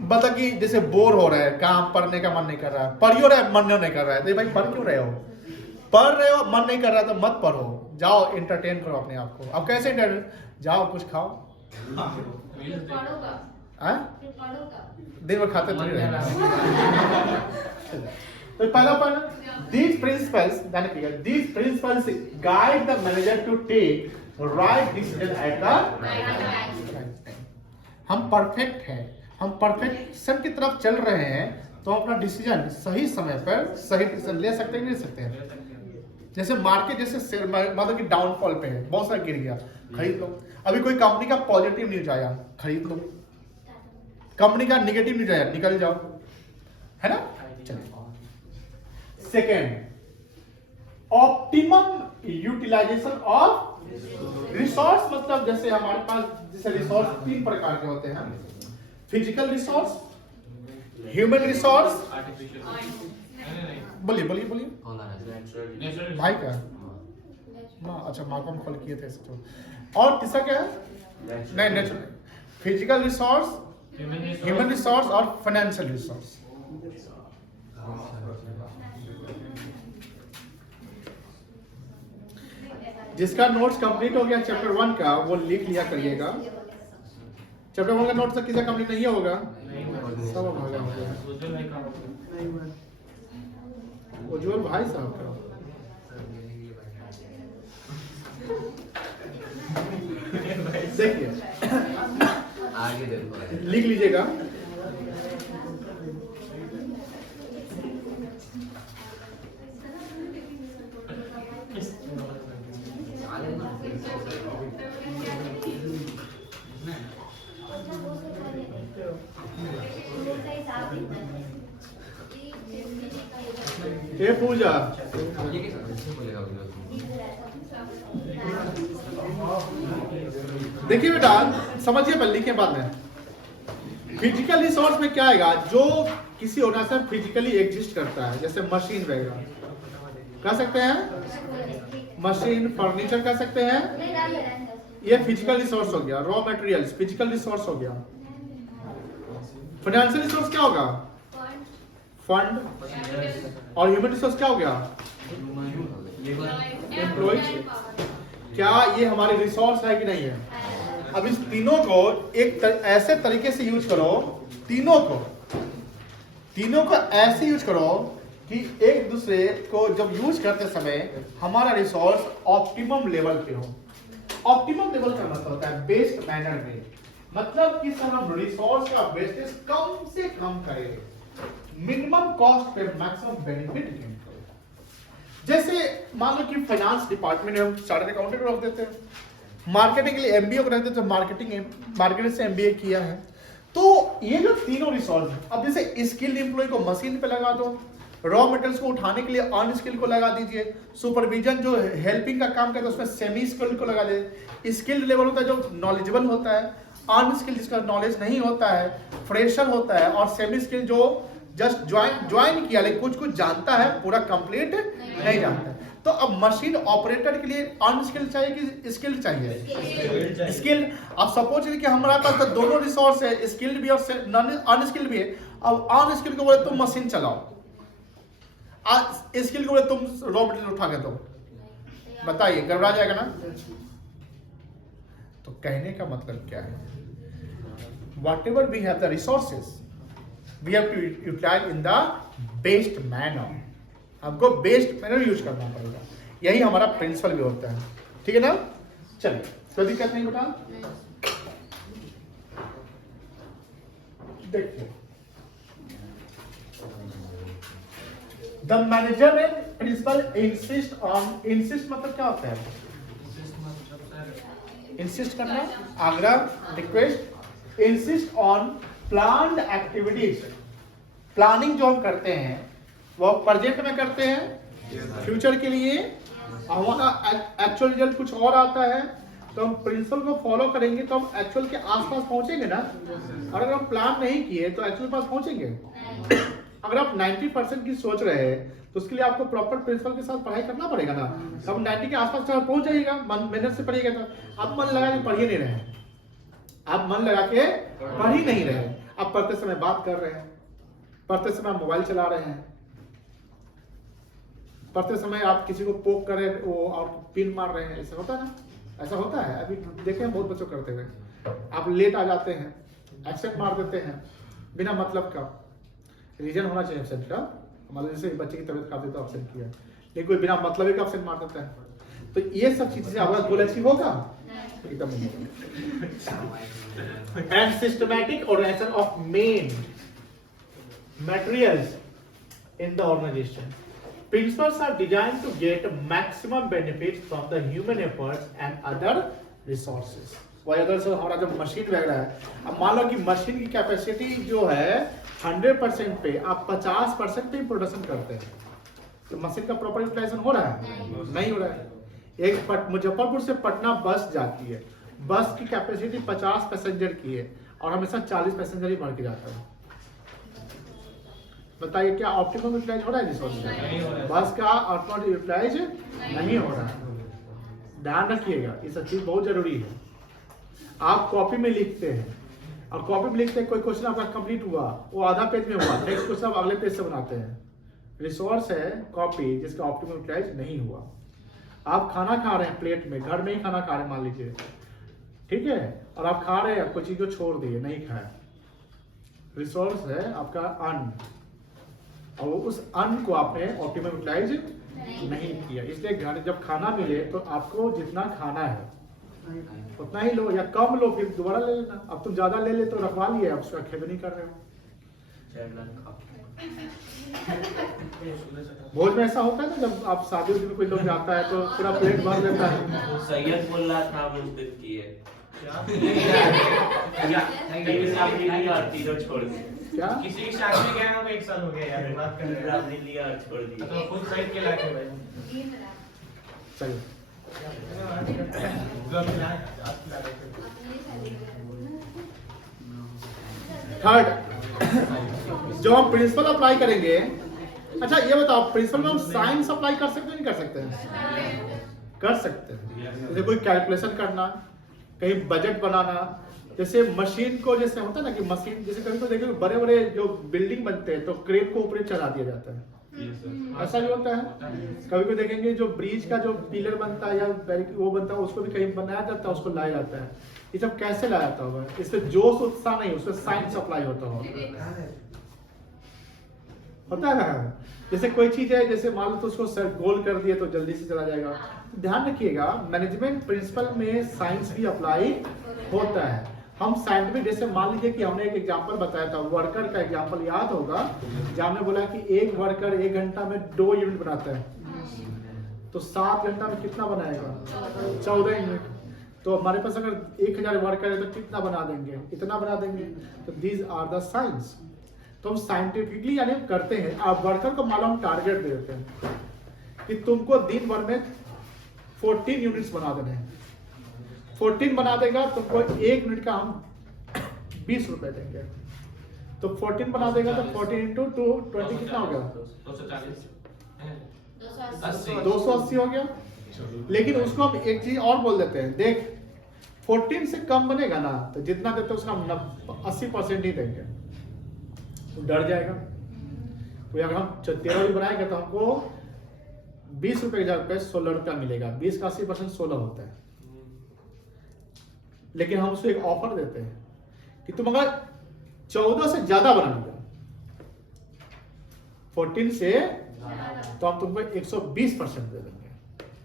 मतलब कि जैसे बोर हो रहे हैं, काम पढ़ने का मन नहीं कर रहा है, पढ़ियो रहे मन नहीं कर रहा है, तो भाई पढ़ क्यों रहे हो? पढ़ रहे हो, मन नहीं कर रहा तो मत पढ़ो, जाओ एंटरटेन करो अपने आप को। अब कैसे एंटरटेन? जाओ कुछ खाओ, दिन भर खाते थोड़ी रहे। तो पहला point, these principles guide the manager to take right decision at the right time। हम परफेक्ट हैं, हम परफेक्शन की तरफ चल रहे हैं, तो अपना डिसीजन सही समय पर सही डिसीजन ले सकते हैं, नहीं ले सकते हैं। जैसे मार्केट जैसे मतलब कि डाउनफॉल पे है, बहुत सारा गिर गया, खरीद लो। अभी कोई कंपनी का पॉजिटिव न्यूज आया, खरीद लो। कंपनी का नेगेटिव न्यूज आया, निकल जाओ, है ना। चलिए second, optimum utilization of resource. मतलब जैसे हमारे पास जैसे रिसोर्स 3 प्रकार के होते हैं, फिजिकल रिसोर्स, ह्यूमन रिसोर्स, बोलिए भाई का माँ, अच्छा माँ को हम कॉल किए थे। और तीसरा क्या है? नहीं, natural. Physical resource, human resource और फाइनेंशियल रिसोर्स। जिसका नोट्स कंप्लीट हो गया चैप्टर 1 का वो लिख लिया करिएगा। चैप्टर 1 का नोट्स तक किसी कंप्लीट नहीं होगा, सब भागा हो गया। उज्जवल भाई साहब का देखिए आगे देखो, लिख लीजिएगा। ये पूजा ये कैसे बोलेगा देखिए बेटा, समझिए पहले लिखे बाद में। फिजिकल रिसोर्स में क्या आएगा? जो किसी ऑर्गेनाइजेशन फिजिकली एग्जिस्ट करता है, जैसे मशीन वगैरह कह सकते हैं, मशीन फर्नीचर कह सकते हैं, ये फिजिकल रिसोर्स हो गया। रॉ मटेरियल्स फिजिकल रिसोर्स हो गया। फाइनेंशियल रिसोर्स क्या होगा? फंड। और ह्यूमन रिसोर्स क्या हो गया? एम्प्लॉयज। क्या ये हमारे रिसोर्स है कि नहीं है? अब इस तीनों को एक ऐसे तरीके से यूज करो, तीनों को ऐसे यूज करो कि एक दूसरे को जब यूज करते समय हमारा रिसोर्स ऑप्टिमम लेवल पे हो। ऑप्टिमम लेवल का मतलब होता है बेस्ट मैनर में, मतलब कि सर हम रिसोर्स का वेस्टेज कम से कम करें, मिनिमम कॉस्ट पे मैक्सिमम बेनिफिट गेन करें। जैसे मान लो कि फाइनेंस डिपार्टमेंट में हम चार्टर्ड अकाउंटेंट रख देते हैं, मार्केटिंग के लिए एमबीए को रख देते हैं, मार्केटिंग से एमबीए किया है। तो ये जो तीनों रिसोर्स, अब जैसे स्किल्ड एम्प्लॉय को मशीन पे लगा दो, रॉ मटेरियल्स को उठाने के लिए अनस्किल्ड को लगा दीजिए, सुपरविजन जो हेल्पिंग का काम करता है उसमें सेमी स्किल्ड को लगा दीजिए। स्किल्ड लेवल होता है जो नॉलेजेबल होता है, अनस्किल्ड जिसका नॉलेज नहीं होता है, फ्रेशर होता है, और सेमी स्किल्ड जो जस्ट ज्वाइन किया लेकिन कुछ जानता है, पूरा कंप्लीट नहीं जानता है। तो अब मशीन ऑपरेटर के लिए अनस्किल्ड चाहिए कि स्किल्ड चाहिए? स्किल्ड। अब सपोज कि हमारे पास तो दोनों रिसोर्स है, स्किल्ड भी और अनस्किल्ड भी है। अब अनस्किल्ड को बोले तुम मशीन चलाओ, स्किल को बोले तुम रॉ मटेरियल उठा के दो, बताइए गड़बड़ा जाएगा ना? तो कहने का मतलब क्या है? whatever we have the resources we have to utilize in the best manner। हमको बेस्ट मैनर यूज करना पड़ेगा, यही हमारा प्रिंसिपल भी होता है। ठीक है ना? चलिए, कोई दिक्कत नहीं बेटा। देखिए, द मैनेजमेंट प्रिंसिपल इंसिस्ट मतलब क्या होता है? इंसिस्ट करना, आग्रह, request. Insist on planned activities. Planning जो हम करते हैं वो प्रेजेंट में करते हैं, फ्यूचर के लिए। हमारा एक्चुअल रिजल्ट कुछ और आता है, तो हम प्रिंसिपल को फॉलो करेंगे तो हम एक्चुअल के आसपास पहुंचेंगे ना। और अगर हम प्लान नहीं किए तो एक्चुअल पास पहुंचेंगे? अगर आप 90% की सोच रहे हैं तो उसके लिए आपको प्रॉपर प्रिंसिपल के साथ पढ़ाई करना पड़ेगा ना। तब 90 के आसपास पहुंच जाइएगा, मेहनत से पढ़िएगा। तो आप मन लगा के पढ़ ही नहीं रहे, आप मन लगा के पढ़ ही नहीं रहे। आप पढ़ते समय बात कर रहे हैं, पढ़ते समय मोबाइल चला रहे हैं, पढ़ते समय आप किसी को पोक कर रहे वो और पिन मार रहे हैं। ऐसा होता है ना? ऐसा होता है, अभी देखे हैं बहुत बच्चों करते हुए। आप लेट आ जाते हैं, एक्सेप्ट मार देते हैं बिना मतलब का। रीजन होना चाहिए एब्सेंट का, मतलब जैसे बच्चे की तबीयत खराब है तो एब्सेंट किया, लेकिन कोई बिना मतलब का एब्सेंट मार देता है। तो ये सब चीजें आपका गोल अचीव होगा एकदम नहीं। And systematic organization of men materials in the organization. Principles are designed to get maximum benefits from the human efforts and other resources. वही अगर से हमारा जो मशीन वगैरह है, अब मान लो कि मशीन की कैपेसिटी जो है 100% पे, आप 50% पे प्रोडक्शन करते हैं, तो मशीन का प्रॉपर यूटिलाइजेशन हो रहा है? नहीं हो रहा है। एक मुजफ्फरपुर से पटना बस जाती है, बस की कैपेसिटी 50 पैसेंजर की है और हमेशा 40 पैसेंजर ही भर के जाता है। बताइए क्या ऑप्टिमम यूटिलाइज हो रहा है रिसोर्स? बस का ऑप्टिमम यूटिलाइज नहीं हो रहा है। ध्यान रखिएगा, ये सब चीज बहुत जरूरी है। आप कॉपी में लिखते हैं, और कॉपी में लिखते हैं कोई क्वेश्चन आपका कंप्लीट हुआ, वो आधा पेज में हुआ, नेक्स्ट क्वेश्चन आप अगले पेज से बनाते हैं। रिसोर्स है कॉपी जिसका ऑप्टिमम यूटिलाइज नहीं हुआ। आप खाना खा रहे हैं प्लेट में, घर में ही खाना खा रहे हैं मान लीजिए, ठीक है, और आप खा रहे हैं, कोई चीज को छोड़ दिए, नहीं खाया, रिसोर्स है आपका अन्न, और उस अन्न को आपने ऑप्टिमम यूटिलाइज नहीं किया। इसलिए घर जब खाना मिले तो आपको जितना खाना है उतना ही लो, या कम लो फिर दोबारा ले लेना। अब तुम ज्यादा ले ले तो रखवा लिए, अब उसका खेद नहीं कर रहे हो। भोज में ऐसा होता है ना, जब आप शादी में कोई लोग जाता है तो पूरा प्लेट भर लेता है। सैयद बोल रहा था आप उस दिन किए छोड़ दी क्या किसी की शादी में गया ना, 1 साल हो गया यार, बात करने लगा। आपने लिया और छोड़ दिया। तो खुद साइड के लाके भाई चलिए थर्ड, जो हम प्रिंसिपल अप्लाई करेंगे, अच्छा ये बताओ प्रिंसिपल में हम साइंस अप्लाई कर सकते हैं नहीं कर सकते हैं? कर सकते हैं। जैसे कोई कैलकुलेशन करना, कहीं बजट बनाना, जैसे मशीन को जैसे होता है ना कि मशीन जैसे कभी तो देखो बड़े बड़े जो बिल्डिंग बनते हैं तो क्रेन को ऊपर चढ़ा दिया जाता है, ऐसा भी होता है। कभी भी देखेंगे जो ब्रिज का जो पिलर बनता है या वो बनता है उसको भी कहीं बनाया जाता है, उसको लाया जाता है। ये सब कैसे लाया जाता होगा? इसमें जोश उत्साह नहीं, उसमें साइंस अप्लाई होता होता है ना। जैसे कोई चीज है, जैसे मान लो तो उसको सर गोल कर दिए तो जल्दी से चला जाएगा। तो ध्यान रखिएगा मैनेजमेंट प्रिंसिपल में साइंस भी अप्लाई होता है। हम साइंटिफिक जैसे मान लीजिए कि हमने एक एग्जांपल बताया था, वर्कर का एग्जांपल याद होगा, जहां हमने बोला कि एक वर्कर 1 घंटा में 2 यूनिट बनाता है, तो 7 घंटा में कितना बनाएगा? 14 यूनिट। तो हमारे पास अगर 1000 वर्कर है तो कितना बना देंगे? इतना बना देंगे। तो दीज आर द साइंस। तो हम साइंटिफिकली यानी करते हैं। आप वर्कर को मालूम टारगेट दे देते हैं कि तुमको दिन भर में 14 यूनिट्स बना देने हैं। 14 बना देगा तुमको 1 मिनट का हम 20 रुपए देंगे। तो 14 बना देगा तो 14 इंटू 220 कितना हो गया? 280 हो गया। लेकिन उसको हम एक चीज और बोल देते हैं, देख 14 से कम बनेगा ना तो जितना देते उसका हम 80% ही देंगे। तो डर जाएगा। कोई अगर हम 13 भी बनाएगा तो हमको 20 रुपए के जगह 16 रुपया मिलेगा। 20 का 80% 16 होता है। लेकिन हम उसको एक ऑफर देते हैं कि तुम अगर 14 से ज्यादा बना लिया 14 से, तो हम तुमको 120% दे देंगे।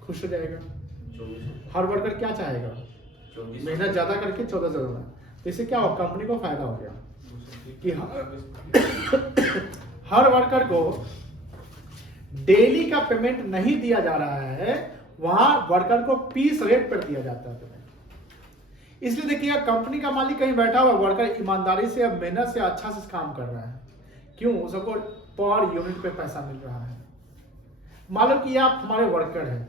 खुश हो जाएगा। हर वर्कर क्या चाहेगा? मेहनत ज्यादा करके 14 से ज्यादा। तो इससे क्या होगा? कंपनी को फायदा हो गया कि हर वर्कर को डेली का पेमेंट नहीं दिया जा रहा है, वहां वर्कर को पीस रेट पर दिया जाता है पेमेंट। इसलिए देखिएगा कंपनी का मालिक कहीं बैठा हुआ, वर्कर ईमानदारी से मेहनत से अच्छा से काम कर रहा है। क्यों? सबको पर यूनिट पे पैसा मिल रहा है। मान लो कि आप हमारे वर्कर हैं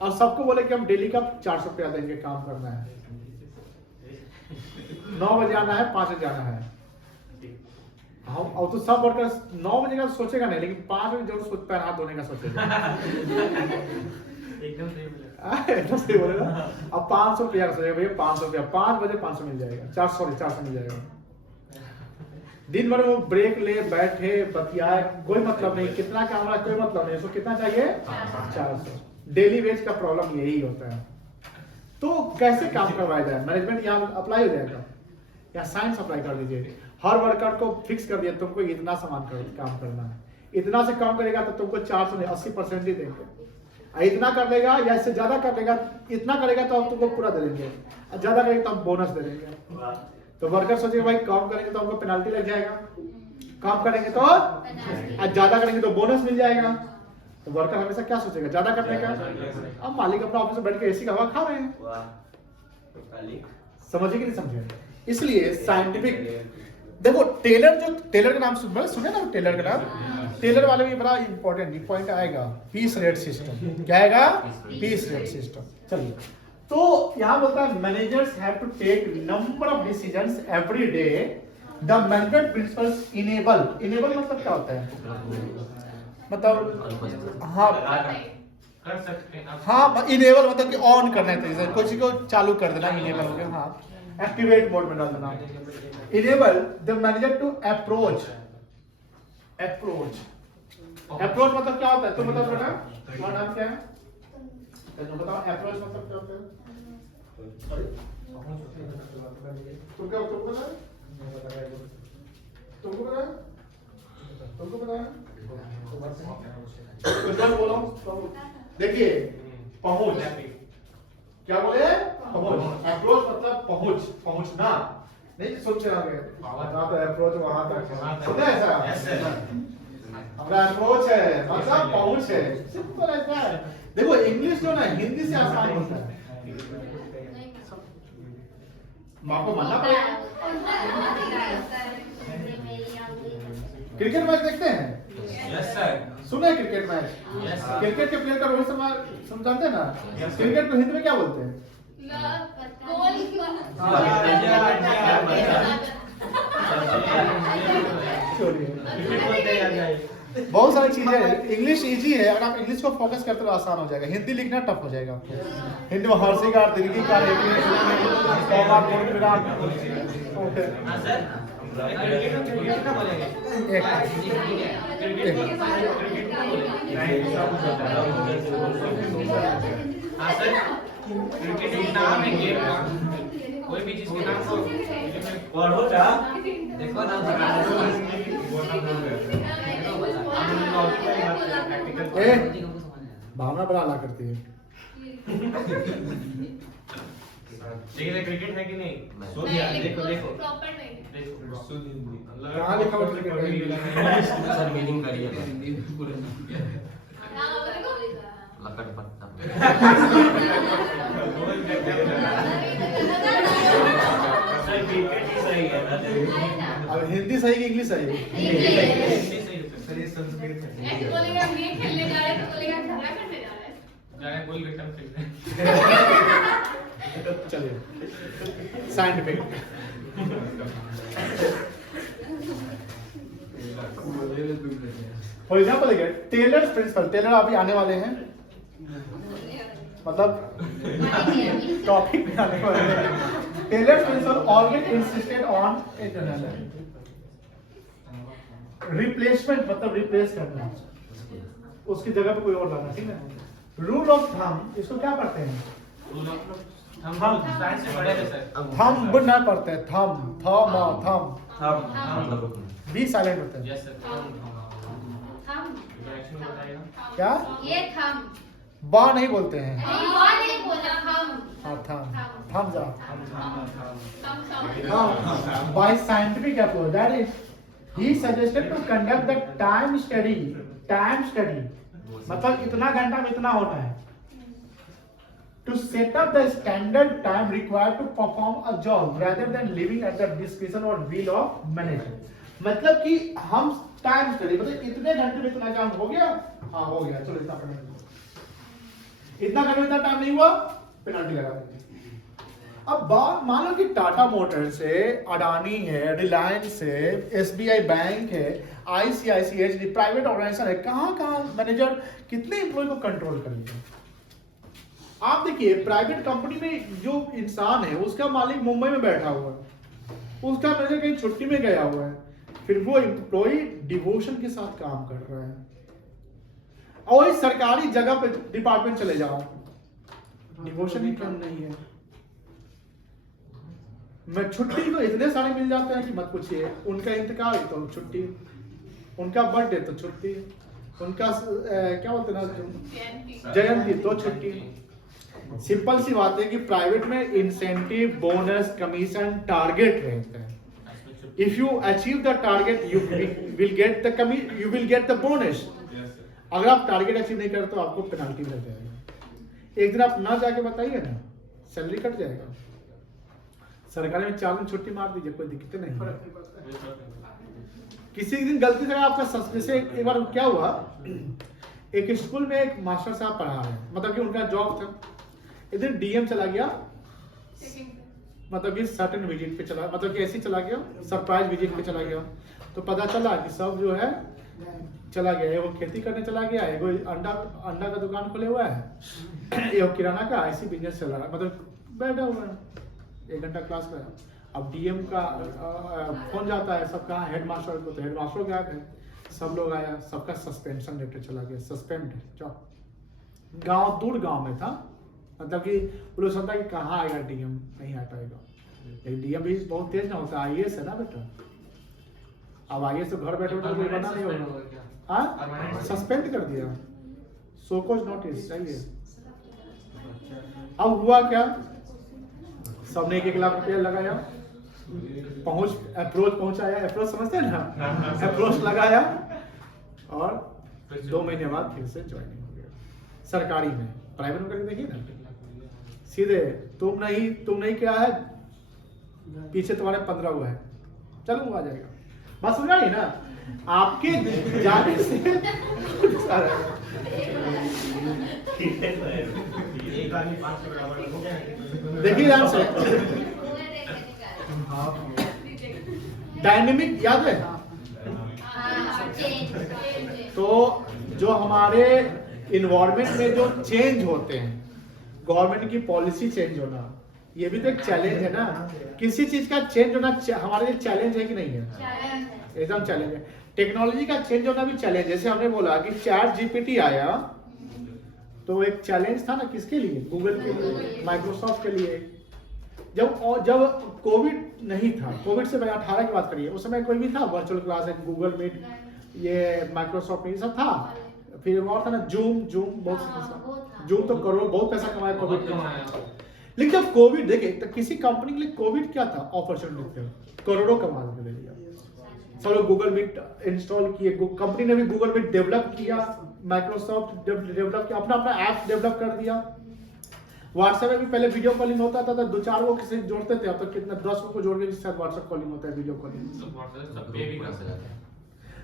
और सबको बोले कि हम डेली का 400 रुपया देंगे, काम करना है, 9 बजे आना है, 5 बजे जाना है। हम और तो सब वर्कर 9 बजे का सोचेगा नहीं, लेकिन 5 बजे जरूर सोचता है, हाथ धोने का सोचेगा। एकदम सही बोला। एकदम सही बोले ना। अब 500 रुपया का सोचेगा, भैया 500 रुपया, 5 बजे 500 मिल जाएगा, 400 मिल जाएगा। दिन भर वो ब्रेक ले बैठे बतियाए, कोई मतलब नहीं, कितना काम रहा कोई मतलब नहीं, उसको कितना चाहिए? 400। डेली वेज का प्रॉब्लम यही होता है। तो कैसे काम करवाया जाए? मैनेजमेंट यहाँ अप्लाई हो जाएगा, या साइंस अप्लाई कर दीजिए। हर वर्कर को फिक्स कर दिया तुमको इतना सामान काम करना है, इतना से कम करेगा तो तुमको 400 नहीं 80% ही देंगे। इतना कर लेगा या इससे ज्यादा कर लेगा, इतना करेगा तो हम तुमको पूरा दे देंगे, ज्यादा करेगा तो हम बोनस दे देंगे। तो वर्कर सोचेगा भाई कम करेंगे तो हमको पेनाल्टी लग जाएगा, कम करेंगे तो ज्यादा करेंगे तो बोनस मिल जाएगा। तो वर्कर हमेशा क्या सोचेगा? ज्यादा करने का। अब मालिक अपना ऑफिस में बैठ के एसी का हवा खा रहे हैं। समझे कि नहीं समझे? इसलिए साइंटिफिक देखो, टेलर का नाम सुने ना, टेलर का नाम, टेलर वाले में बड़ा इंपॉर्टेंट पॉइंट आएगा, पीस रेट सिस्टम। क्या आएगा? Piece rate system. चलिए, तो यहाँ बोलता है managers have to take number of decisions every day. The management principles enable मतलब क्या होता है? मतलब हाँ कर सकते हैं। हाँ, इनेबल मतलब कि ऑन करना है, कोई चीज को चालू कर देना, इनेबल हो गया। हाँ, एक्टिवेट मोड में डाल देना। Enable the manager to approach मतलब क्या होता है? तुम बताओ बेटा, तुम्हारा नाम क्या है? तुम बताओ अप्रोच मतलब क्या होता है? तुमको पता है? कुछ मत बोलो। देखिए पहुंच, क्या बोले? पहुंच। अप्रोच मतलब पहुंचना। नहीं सोचते आ गए अप्रोच वहां तक सुना ऐसा? हमारा अप्रोच है मतलब पहुंच है, सिंपल ऐसा है। देखो इंग्लिश जो ना हिंदी से आसान होता है, माँ को मानना पड़ेगा। क्रिकेट मैच देखते हैं? Yes sir. सुने क्रिकेट मैच? क्रिकेट के प्लेयर का रोहित शर्मा सुन जानते हैं ना? क्रिकेट को हिंदी में क्या बोलते हैं? बहुत सारी चीजें, इंग्लिश इजी है, अगर आप इंग्लिश को फोकस करते तो आसान हो जाएगा। हिंदी लिखना टफ हो जाएगा आपको। हिंदी में हर्षिकार, दीर्घिकार, कॉमा, पूर्ण विराम। ओके हाँ सर, क्रिकेट एक नाम है गेम का, कोई भी चीज के नाम को पढ़ो ना, देखो ना भावना बड़ा ला करती है। लेकिन क्रिकेट है कि नहीं? सो दिया, देखो देखो प्रॉपर नहीं कहाँ लिखा हुआ क्रिकेट? सर मीनिंग करिए नाम अपने को लकड़ पत्ता सर क्रिकेट ही सही है ना। अब हिंदी सही कि इंग्लिश सही? सर ये संस्कृत है। ऐसे बोलेगा हम ये खेलने जा रहे हैं तो बोलेगा झगड़ा करने जा रहे हैं। जाए गोल विकेट खेलने। चलिए साइंटिफिक। फॉर एग्जाम्पल देखिए टेलर्स प्रिंसिपल। टेलर अभी आने वाले हैं, मतलब टॉपिक में आने वाले हैं। Taylor's principle always insisted on replacement, मतलब रिप्लेस करना, उसकी जगह पे कोई और लाना। ठीक है। रूल ऑफ थंब, इसको क्या पढ़ते हैं? हम साइंस से पढ़े थे सर। थंब ना पढ़ते हैं, थंब, थंब, थंब, मतलब बी साइलेंट होता है। Yes sir. थम डायरेक्शन बताइएगा। क्या? ये थम बा नहीं बोलते हैं। बात नहीं बोला थम हाँ थंब, थंब जा। थम By scientific approach, that is, he suggested to conduct the time study, मतलब इतना घंटा में इतना होना है, to set up the standard time required to perform a job rather than leaving at the discretion or will of manager। मतलब कि हम टाइम स्टडी, मतलब इतने घंटे में इतना काम हो गया, हाँ हो गया, चलो इतना पेनल्टी, इतना घंटे में इतना टाइम नहीं हुआ, पेनल्टी लगा देंगे। अब बात मानो कि टाटा मोटर्स है, अडानी है, रिलायंस है, एसबीआई बैंक है, आईसीआईसीआई प्राइवेट ऑर्गेनाइजेशन है, कहाँ कहाँ मैनेजर कितने एम्प्लॉय को कंट्रोल करेंगे? आप देखिए प्राइवेट कंपनी में जो इंसान है उसका मालिक मुंबई में बैठा हुआ है, उसका मैनेजर कहीं छुट्टी में गया हुआ है, फिर वो एम्प्लॉय डिवोशन के साथ काम कर रहा है। और इस सरकारी जगह पे डिपार्टमेंट चले जाओ, डिवोशन ही कम नहीं है। मैं छुट्टी तो इतने सारे मिल जाते हैं कि मत पूछिए। उनका इंतकाल तो छुट्टी, उनका बर्थडे तो छुट्टी, उनका क्या बोलते हैं ना जयंती तो छुट्टी। सिंपल सी बात है कि प्राइवेट में इंसेंटिव, बोनस, कमीशन, टारगेट रहते हैं। If you achieve the target you will get the bonus. अगर आप टारगेट अचीव नहीं करते तो आपको पेनल्टी लग जाएगा। एक दिन आप ना जाके बताइए ना, सैलरी कट जाएगा। सरकारी में 4 दिन छुट्टी मार दीजिए, कोई दिक्कत नहीं। किसी दिन गलती से आपका जैसे एक बार क्या हुआ, एक स्कूल में एक मास्टर साहब पढ़ा रहे हैं, मतलब कि उनका जॉब था। एक दिन डीएम चला गया, मतलब कि सर्टेन विजिट पे चला, मतलब कि ऐसे चला गया, सरप्राइज विजिट पे चला गया। तो पता चला कि सब जो है चला गया, एगो खेती करने चला गया, एगो अंडा का दुकान खोले हुआ है, एगो किराना का ऐसी बिजनेस चला रहा है, मतलब बैठा हुआ है। 1 घंटा क्लास में। अब डीएम का फोन जाता है सबका हेडमास्टर को, तो हेडमास्टर क्या है, सब लोग आया, सबका सस्पेंशन लेटर चला गया, सस्पेंड। गांव दूर गांव में था, मतलब कि वो लोग समझा कि कहाँ आएगा डीएम, नहीं आ पाएगा। लेकिन डीएम भी बहुत तेज ना होता, आईएएस है ना बेटा। अब आईएएस तो घर बैठे बैठे कोई बना नहीं होगा, हाँ सस्पेंड कर दिया, सो कोच नोटिस। सही है। अब हुआ क्या, सबने 1-1 लाख रुपया लगाया, अप्रोच पहुंचाया, अप्रोच समझते हैं ना, अप्रोच लगाया, और 2 महीने बाद फिर से ज्वाइनिंग हो गया सरकारी में। प्राइवेट में करके देखिए ना, सीधे तुम नहीं क्या है, पीछे तुम्हारे 15 हुआ है, चलो आ जाएगा। बात समझ रही ना, आपके जाने से एक आदमी 5 के बराबर हो गया। देखिए ध्यान से, डायनेमिक याद है, तो जो हमारे इन्वायरमेंट में जो चेंज होते हैं, गवर्नमेंट की पॉलिसी चेंज होना, ये भी तो एक चैलेंज है ना। किसी चीज का चेंज होना हमारे लिए चैलेंज है कि नहीं है? एकदम चैलेंज है। टेक्नोलॉजी का चेंज होना भी चैलेंज। जैसे हमने बोला कि चैट जीपीटी आया, तो एक चैलेंज था ना, किसके लिए? गूगल के लिए, माइक्रोसॉफ्ट के लिए। जब कोविड नहीं था, कोविड से 18 की बात करिए, उस समय कोई भी था वर्चुअल क्लास, गूगल मीट, ये माइक्रोसॉफ्ट ये सब था। फिर और था ना जूम बहुत, जूम तो करोड़ बहुत पैसा कमाया कोविड में। लेकिन जब कोविड देखे तो किसी कंपनी के लिए कोविड क्या था? अपॉर्चुनिटी था, करोड़ों कमा ले लिया। सब लोग गूगल मीट इंस्टॉल किए, कंपनी ने भी गूगल मीट डेवलप किया, माइक्रोसॉफ्ट डेवलप किया, अपना ऐप डेवलप कर दिया। व्हाट्सएप में भी पहले वीडियो कॉलिंग होता था, तो 2-4 को किसी जोड़ते थे, अब तो कितना 10 को जोड़ के शायद व्हाट्सएप कॉलिंग होता है, वीडियो कॉलिंग।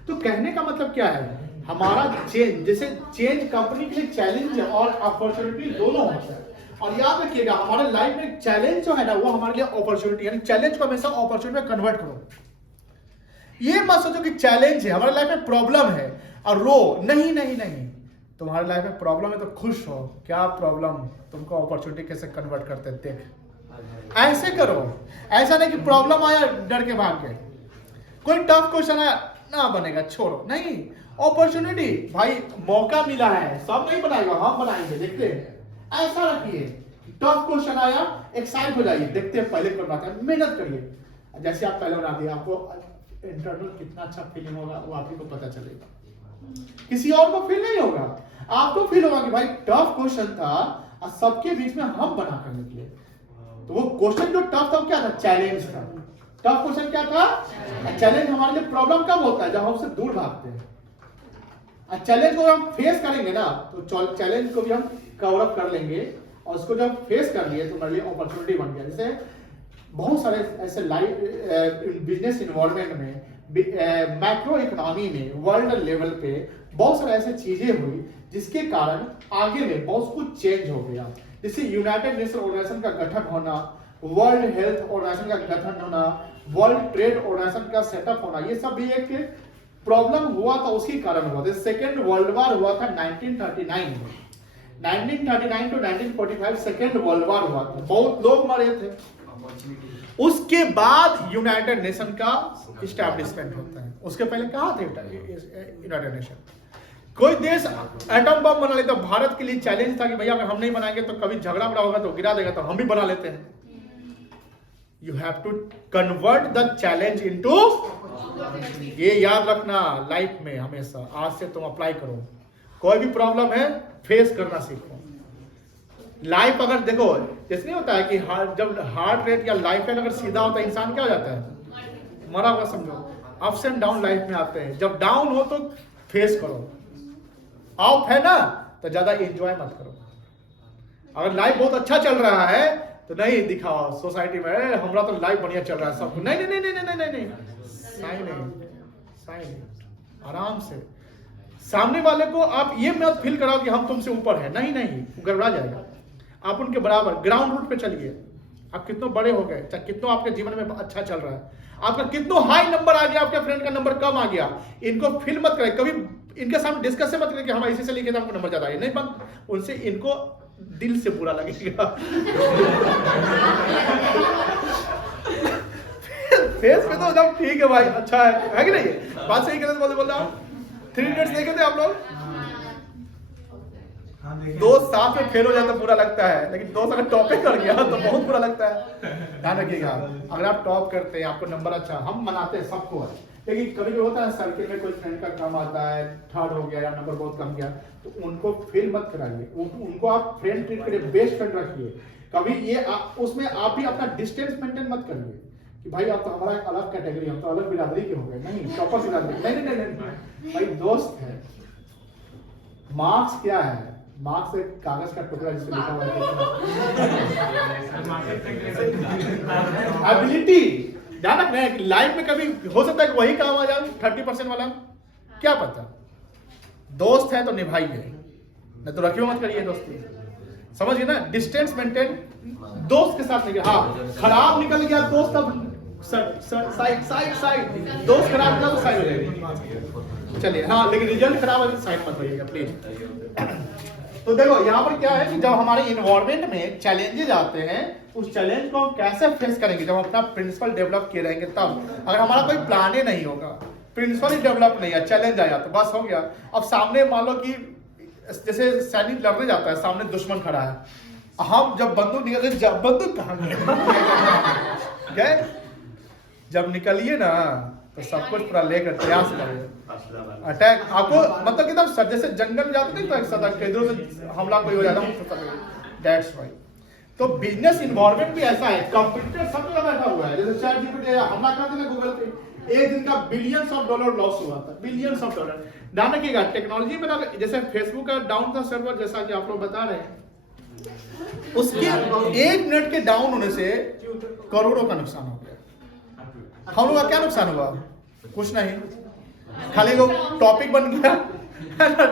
तो कहने का मतलब क्या है, हमारा चेंज, जैसे चेंज कंपनी के लिए चैलेंज और अपॉर्चुनिटी दोनों होता है। और याद रखिएगा, हमारे लाइफ में चैलेंज जो है ना, वो हमारे लिए अपॉर्चुनिटी, यानी चैलेंज को हमेशा अपॉर्चुनिटी में कन्वर्ट करो। ये मत सोचो कि चैलेंज है, हमारे लाइफ में प्रॉब्लम है और रो, नहीं, तुम्हारे लाइफ में प्रॉब्लम है तो खुश हो, क्या प्रॉब्लम, तुमको अपॉर्चुनिटी कैसे कन्वर्ट करते देख। ऐसे करो, ऐसा नहीं कि प्रॉब्लम आया डर के भाग के, कोई टफ क्वेश्चन आया ना बनेगा, छोड़ो, नहीं, अपॉर्चुनिटी, भाई मौका मिला है, सब नहीं बनाएगा, हम बनाएंगे, देखते हैं। ऐसा रखिए, टफ क्वेश्चन आया, एक्साइट हो जाइए, देखते हैं पहले कौन बनाता है, मेहनत करिए। जैसे आप पहले बना दिए, आपको इंटरनल कितना अच्छा फीलिंग होगा वो आप ही को पता चलेगा, किसी और को फील नहीं होगा। आपको फील होगा कि भाई टफ क्वेश्चन था और सबके बीच में हम बना कर निकले। तो वो क्वेश्चन जो टफ था वो क्या था? चैलेंज था। टफ क्वेश्चन क्या था? चैलेंज। हमारे लिए प्रॉब्लम कब होता है? जब हम उससे दूर भागते हैं। चैलेंज को हम फेस करेंगे ना, तो चैलेंज को भी हम कवर अप कर लेंगे, और उसको जब फेस कर लिए तो हमारे लिए अपॉर्चुनिटी बन गया। जैसे बहुत सारे ऐसे लाइफ बिजनेस इन्वायरमेंट में, मैक्रो इकोनॉमी में, वर्ल्ड लेवल पे बहुत सारे ऐसे चीजें हुई जिसके कारण आगे में बहुत कुछ चेंज हो गया। जैसे यूनाइटेड नेशन ऑर्गेनाइजेशन का गठन होना, वर्ल्ड हेल्थ ऑर्गेनाइजेशन का गठन होना, वर्ल्ड ट्रेड ऑर्गेनाइजेशन का सेटअप होना, ये सब भी एक प्रॉब्लम हुआ था, उसी कारण हुआ था। सेकेंड वर्ल्ड वॉर हुआ था 1939 में। 1939 to 1945 सेकेंड वर्ल्ड वॉर हुआ था, बहुत लोग मरे थे। उसके बाद यूनाइटेड नेशन का इस्टेब्लिशमेंट होता है। उसके पहले कहाँ थे यूनाइटेड नेशन? कोई देश एटम बम बना लेता, भारत के लिए चैलेंज था कि भैया अगर हम नहीं बनाएंगे तो कभी झगड़ा बड़ा होगा तो गिरा देगा, तो हम भी बना लेते हैं। You have to convert the challenge into, ये याद रखना लाइफ में हमेशा, आज से तुम अप्लाई करो। कोई भी प्रॉब्लम है फेस करना सीखो। लाइफ अगर देखो, जैसे नहीं होता है कि जब हार्ट रेट या लाइफ लाइन अगर सीधा होता है, इंसान क्या हो जाता है? मरा हुआ समझो। अप्स एंड डाउन लाइफ में आते हैं। जब डाउन हो तो फेस करो, अप है ना तो ज्यादा एंजॉय मत करो। अगर लाइफ बहुत अच्छा चल रहा है तो नहीं दिखाओ सोसाइटी में, हमारा तो लाइफ बढ़िया चल रहा है सब। नहीं नहीं नहीं नहीं नहीं नहीं, साइन आराम से सामने वाले को आप ये मत फील कराओ कि हम तुमसे ऊपर है। नहीं नहीं, गड़बड़ा जाएगा। आप उनके बराबर ग्राउंड रूट पे चलिए। आप कितने बड़े हो गए, चाहे कितना आपके जीवन में अच्छा चल रहा है, आपका कितना हाई नंबर आ गया, आपके फ्रेंड का नंबर कम आ गया, इनको फील मत करें। कभी इनके सामने डिस्कस मत करें कि हम इसी से लिखे थे, आपको नंबर ज्यादा है। नहीं, उनसे इनको दिल से बुरा लगेगा। फेस पे तो जब ठीक है भाई, अच्छा है कि नहीं? बात सही गलत बोल रहा हूँ। 3 इडियट्स देखे थे आप लोग? हाँ, देखिए। दोस्त साथ में फेल हो जाए तो बुरा लगता है, लेकिन दोस्त अगर टॉपिक कर गया तो बहुत बुरा लगता है। ध्यान रखिएगा, अगर आप टॉप करते हैं, आपको नंबर अच्छा, हम मनाते हैं सबको है, लेकिन कभी भी होता है सर्किल में कोई फ्रेंड का कम आता है, 3rd हो गया या नंबर बहुत कम गया, तो उनको फेल मत कराइए, उनको आप फ्रेंड ट्रीट करिए, बेस्ट फ्रेंड रखिए। कभी ये उसमें आप भी अपना डिस्टेंस मेंटेन मत करिए कि भाई आप तो हमारा एक अलग कैटेगरी, हम तो अलग बिरादरी के हो गए। नहीं, प्रॉपर बिरादरी नहीं, भाई दोस्त है। मार्क्स क्या है? मार्क्स एक कागज का टुकड़ा जिसपे लिखा हुआ है एबिलिटी। ध्यान रखना है कि लाइफ में कभी हो सकता है कि वही काम आ जाए 30% वाला, क्या पता। दोस्त है तो निभाइए, नहीं तो रखियो मत करिए दोस्ती। समझिए ना, डिस्टेंस मेंटेन दोस्त के साथ नहीं। हाँ, खराब निकल गया दोस्त, अब साइड दोस्त खराब निकला तो साइड हो जाएगी। चलिए, हाँ, लेकिन रिजल्ट खराब है तो साइड मत होइएगा प्लीज। तो देखो यहाँ पर क्या है कि जब हमारे इन्वायरमेंट में चैलेंजेस आते हैं, उस चैलेंज को हम कैसे फेस करेंगे? जब हम अपना प्रिंसिपल डेवलप किए रहेंगे तब। अगर हमारा कोई प्लान ही नहीं होगा, प्रिंसिपल ही डेवलप नहीं है, चैलेंज आया तो बस हो गया। अब सामने मान लो कि जैसे सैनिक लड़ने जाता है, सामने दुश्मन खड़ा है, हम जब बंदूक निकल, जब बंदूक कहाँ गए, जब निकलिए ना तो सब कुछ पूरा लेकर प्रयास करें अटैक। आपको मतलब एकदम जैसे जंगल में जाते नहीं तो एक सदक इधर से हमला कोई हो जाता है, दैट्स व्हाई। तो बिजनेस इन्वायरमेंट भी ऐसा है, कंप्यूटर सब जगह बैठा हुआ है। जैसे चैट जीपीटी हमला कर देना गूगल पे, एक दिन का बिलियंस ऑफ डॉलर लॉस हुआ था, बिलियंस ऑफ डॉलर। ध्यान रखिएगा, टेक्नोलॉजी में जैसे फेसबुक का डाउन था सर्वर, जैसा कि आप लोग बता रहे हैं, उसके 1 मिनट के डाउन होने से करोड़ों का नुकसान हो गया। हम लोग का क्या नुकसान हुआ? कुछ नहीं, खाली लोग टॉपिक बन गया,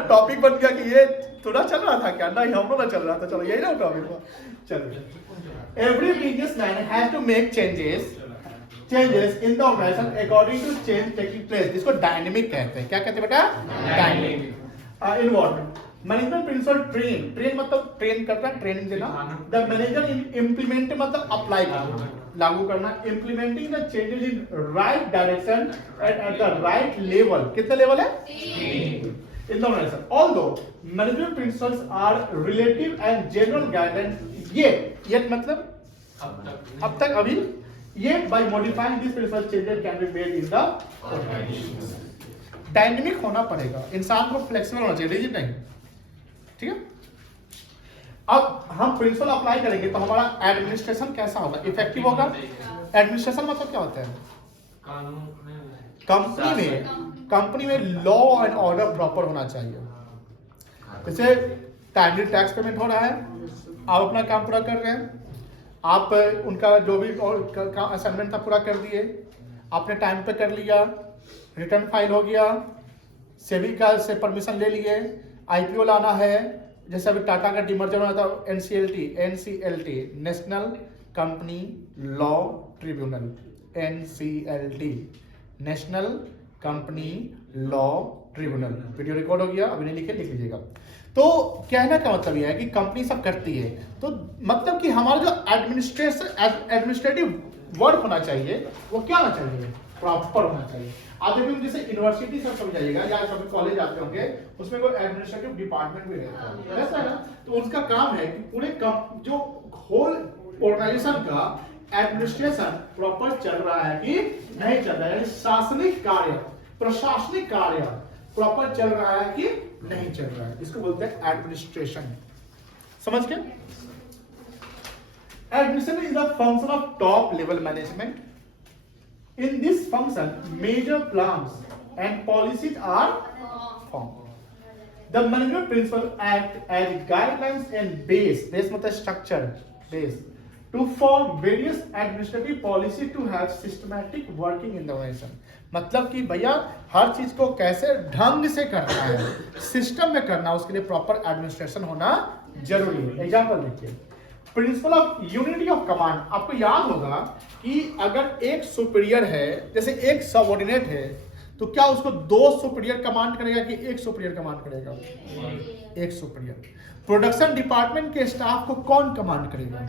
टॉपिक बन गया कि ये थोड़ा चल रहा था क्या? नहीं, हम लोग ना चल रहा था, चलो यही ना टॉपिक हुआ। चलो, every businessman has to make changes in the organisation according to change taking place, जिसको डायनेमिक कहते हैं। क्या कहते हैं बेटा? Dynamic environment. Management principle train मतलब ट्रेन करना, ट्रेनिंग देना। द मैनेजर इम्प्लीमेंट मतलब अप्लाई करना, लागू करना। Implementing the changes in right direction at the right level. कितने लेवल है? In the organisation. Although management principles are relative and general guidelines, ये मतलब अब तक अभी ये by modifying this principle changes can be made in the organisation. Dynamic होना पड़ेगा, इंसान को फ्लेक्सिबल होना चाहिए, रिजिड नहीं। ठीक है, अब हम प्रिंसिपल अप्लाई करेंगे तो हमारा एडमिनिस्ट्रेशन कैसा होगा? इफेक्टिव होगा। एडमिनिस्ट्रेशन मतलब क्या होता है? कंपनी में लॉ एंड ऑर्डर प्रॉपर होना चाहिए। जैसे टाइमली टैक्स पेमेंट हो रहा है, आप अपना काम पूरा कर रहे हैं, आप उनका जो भी असाइनमेंट था पूरा कर दिए, आपने टाइम पे कर लिया, रिटर्न फाइल हो गया, सेबी का से परमिशन ले लिए, आईपीओ लाना है, जैसे अभी टाटा का डीमर्जर होना था, NCLT national company law tribunal, NCLT national company law tribunal. Video record हो गया, अभी नहीं लिखे, लिख लीजिएगा। तो कहने का मतलब यह है कि कंपनी सब करती है, तो मतलब कि हमारा जो एडमिनिस्ट्रेटिव वर्क होना चाहिए वो क्या होना चाहिए? प्रॉपर होना चाहिए। आप देखिए जैसे यूनिवर्सिटी सब समझाइएगा या कभी कॉलेज आते होंगे, उसमें कोई एडमिनिस्ट्रेटिव डिपार्टमेंट भी रहता है ना, तो उसका काम है कि पूरे जो होल ऑर्गेनाइजेशन का एडमिनिस्ट्रेशन प्रॉपर चल रहा है कि नहीं चल रहा है, शासनिक कार्य, प्रशासनिक कार्य प्रॉपर चल रहा है कि नहीं चल रहा है, इसको बोलते हैं एडमिनिस्ट्रेशन। समझ गए? Administration is the function of top level management. In this function, major plans and policies are formed. The management principles act as guidelines and base मतलब structure, base to form various administrative policies to have systematic working in the organization. मतलब कि भैया हर चीज को कैसे ढंग से करना है, सिस्टम में करना, उसके लिए प्रॉपर एडमिनिस्ट्रेशन होना जरूरी है। एग्जाम्पल देखिए, principle of unity of command. आपको याद होगा कि अगर एक सुपीरियर है, जैसे एक सबऑर्डिनेट है, तो क्या उसको 2 सुपीरियर कमांड करेगा कि 1 सुपीरियर कमांड करेगा? 1 सुपीरियर। प्रोडक्शन डिपार्टमेंट के स्टाफ को कौन कमांड करेगा?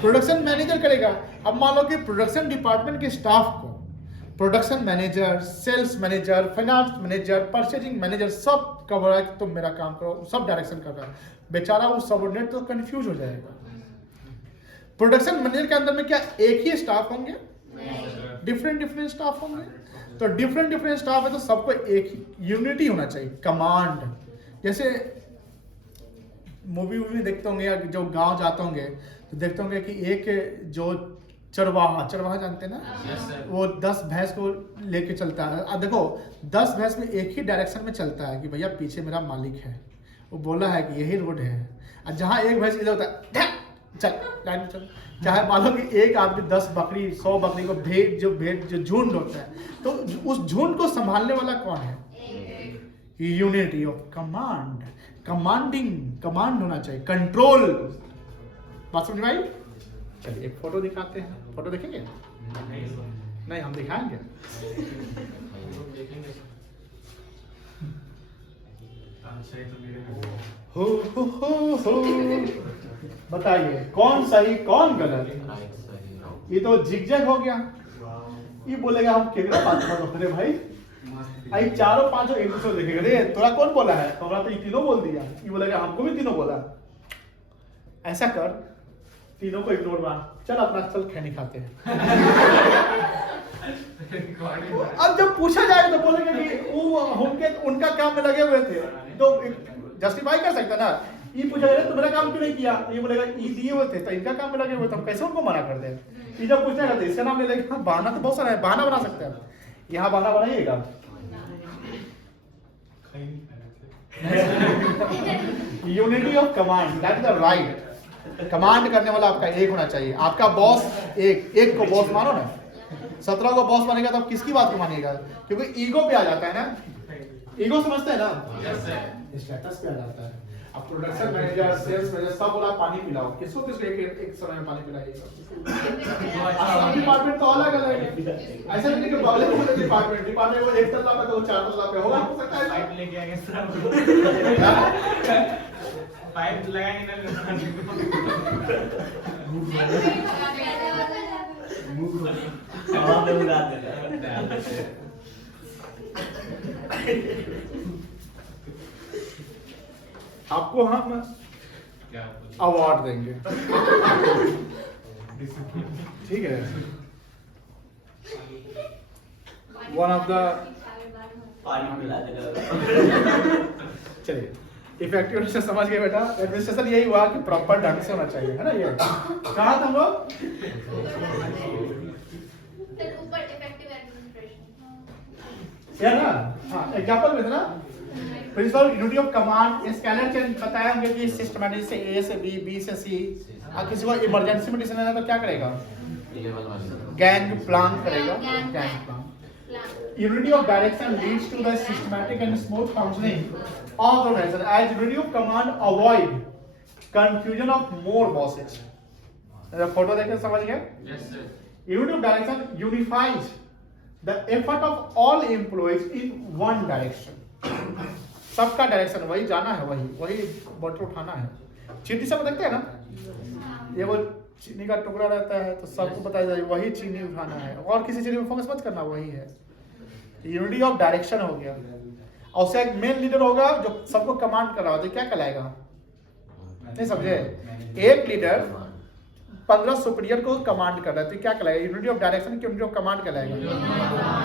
प्रोडक्शन मैनेजर करेगा। अब मान लो कि प्रोडक्शन डिपार्टमेंट के स्टाफ को production manager, sales manager, finance manager, purchasing manager सब कवर है कि तुम मेरा काम करो, सब डायरेक्शन कर रहा है। बेचारा वो सबऑर्डिनेट तो कंफ्यूज हो जाएगा। प्रोडक्शन मैनेजर के अंदर में क्या एक ही स्टाफ होंगे? डिफरेंट स्टाफ होंगे। तो डिफरेंट स्टाफ है तो सबको एक ही यूनिटी होना चाहिए, कमांड। जैसे मूवी देखते होंगे या जो गांव जाते होंगे तो देखते होंगे कि एक जो चरवाहा जानते हैं ना, वो 10 भैंस को लेके चलता है। अब देखो 10 भैंस में एक ही डायरेक्शन में चलता है कि भैया पीछे मेरा मालिक है, वो बोला है कि यही रोड है। और जहाँ एक भैंस इधर होता है चल लाइन में चल। चाहे मान लो कि एक आदमी 10 बकरी 100 बकरी को भेड़ जो झुंड होता है, तो उस झुंड को संभालने वाला कौन है? यूनिटी ऑफ कमांड, कमांड होना चाहिए, कंट्रोल। बात समझ में आई? चलिए एक फोटो दिखाते हैं। फोटो देखेंगे? नहीं हम दिखाएंगे। हो बताइए कौन सही कौन गलत? ये तो जिगजैग हो गया। ये बोलेगा हम केकरा बात कर रहे भाई, आई चारों पांचों एक दूसरे देखेगा, रे तोरा कौन बोला है? तोरा तो ये तीनों बोल दिया। ये बोलेगा हमको भी तीनों बोला। ऐसा कर, तीनों को इग्नोर मार, चल अपना चल खैनी खाते हैं। अब जब पूछा जाए तो बोलेंगे कि वो उनका काम में लगे हुए थे, तो जस्टिफाई कर सकता ना। ये पूछा जाए तो मेरा काम क्यों नहीं किया? ये बोलेगा ये दिए हुए थे तो इनका काम में लगे हुए थे, हम कैसे उनको मना कर दें? ये जब पूछना है तो इसका नाम ले लेगा। बहाना तो बहुत सारा है, बहाना बना सकते हैं। यहाँ बहाना बनाइएगा। Unity of command, that is the right. Command करने वाला आपका एक होना चाहिए। आपका बॉस एक को बॉस मानो ना, 17 को बॉस मानेगा तो आप किसकी बात को मानिएगा? क्योंकि ईगो पे आ जाता है ना। ईगो समझते हैं ना? स्टेटस पे आ जाता है। अब प्रोडक्शन मैनेजर, सेल्स मैनेजर सब बोला पानी पिलाओ, किसको एक समय में पानी पिलाइएगा। डिपार्टमेंट तो अलग अलग है। ऐसा नहीं कि पब्लिक डिपार्टमेंट वो 1 तल्ला पे तो 4 तल्ला पे होगा, हो सकता है। पाइप लेके आएंगे पाइप लगाएंगे हवा में उड़ा देना। आपको हम अवार्ड देंगे, ठीक है? वन ऑफ द पानी पिला देना। चलिए इफेक्टिव से समझ गए बेटा। एडमिनिस्ट्रेशन यही हुआ कि प्रॉपर ढंग से होना चाहिए, है ना? ये कहा था हम लोग ऊपर इफेक्टिव एडमिनिस्ट्रेशन है ना? हाँ एग्जांपल में था ना, principle unity of command. Scalar chain बताया होंगे कि सिस्टमैटिक से ए से बी, बी से सी। किसी को इमरजेंसी में डिसीजन लेना तो क्या करेगा? गैंग प्लान करेगा, gang plan. Unity of direction leads to the systematic and smooth functioning of the organization. As unity of command avoid confusion of more bosses. Photo देख के समझ गए? Yes sir. Unity of direction unifies the effort of all employees in one direction. सबका direction वही जाना है, वही bottle उठाना है। चीनी सब देखते हैं ना, ये वो चीनी का टुकड़ा रहता है तो सबको बताया जाए वही चीनी उठाना है, और किसी चीज में फोकस मत करना, वही है। यूनिटी ऑफ डायरेक्शन हो गया। और उससे एक मेन लीडर होगा जो सबको कमांड कर रहा होता है, क्या कहलाएगा? नहीं समझे? एक लीडर 15 सुपीरियर को कमांड कर रहा है तो क्या कहलाएगा? यूनिटी ऑफ डायरेक्शन की यूनिटी ऑफ कमांड कहलाएगा।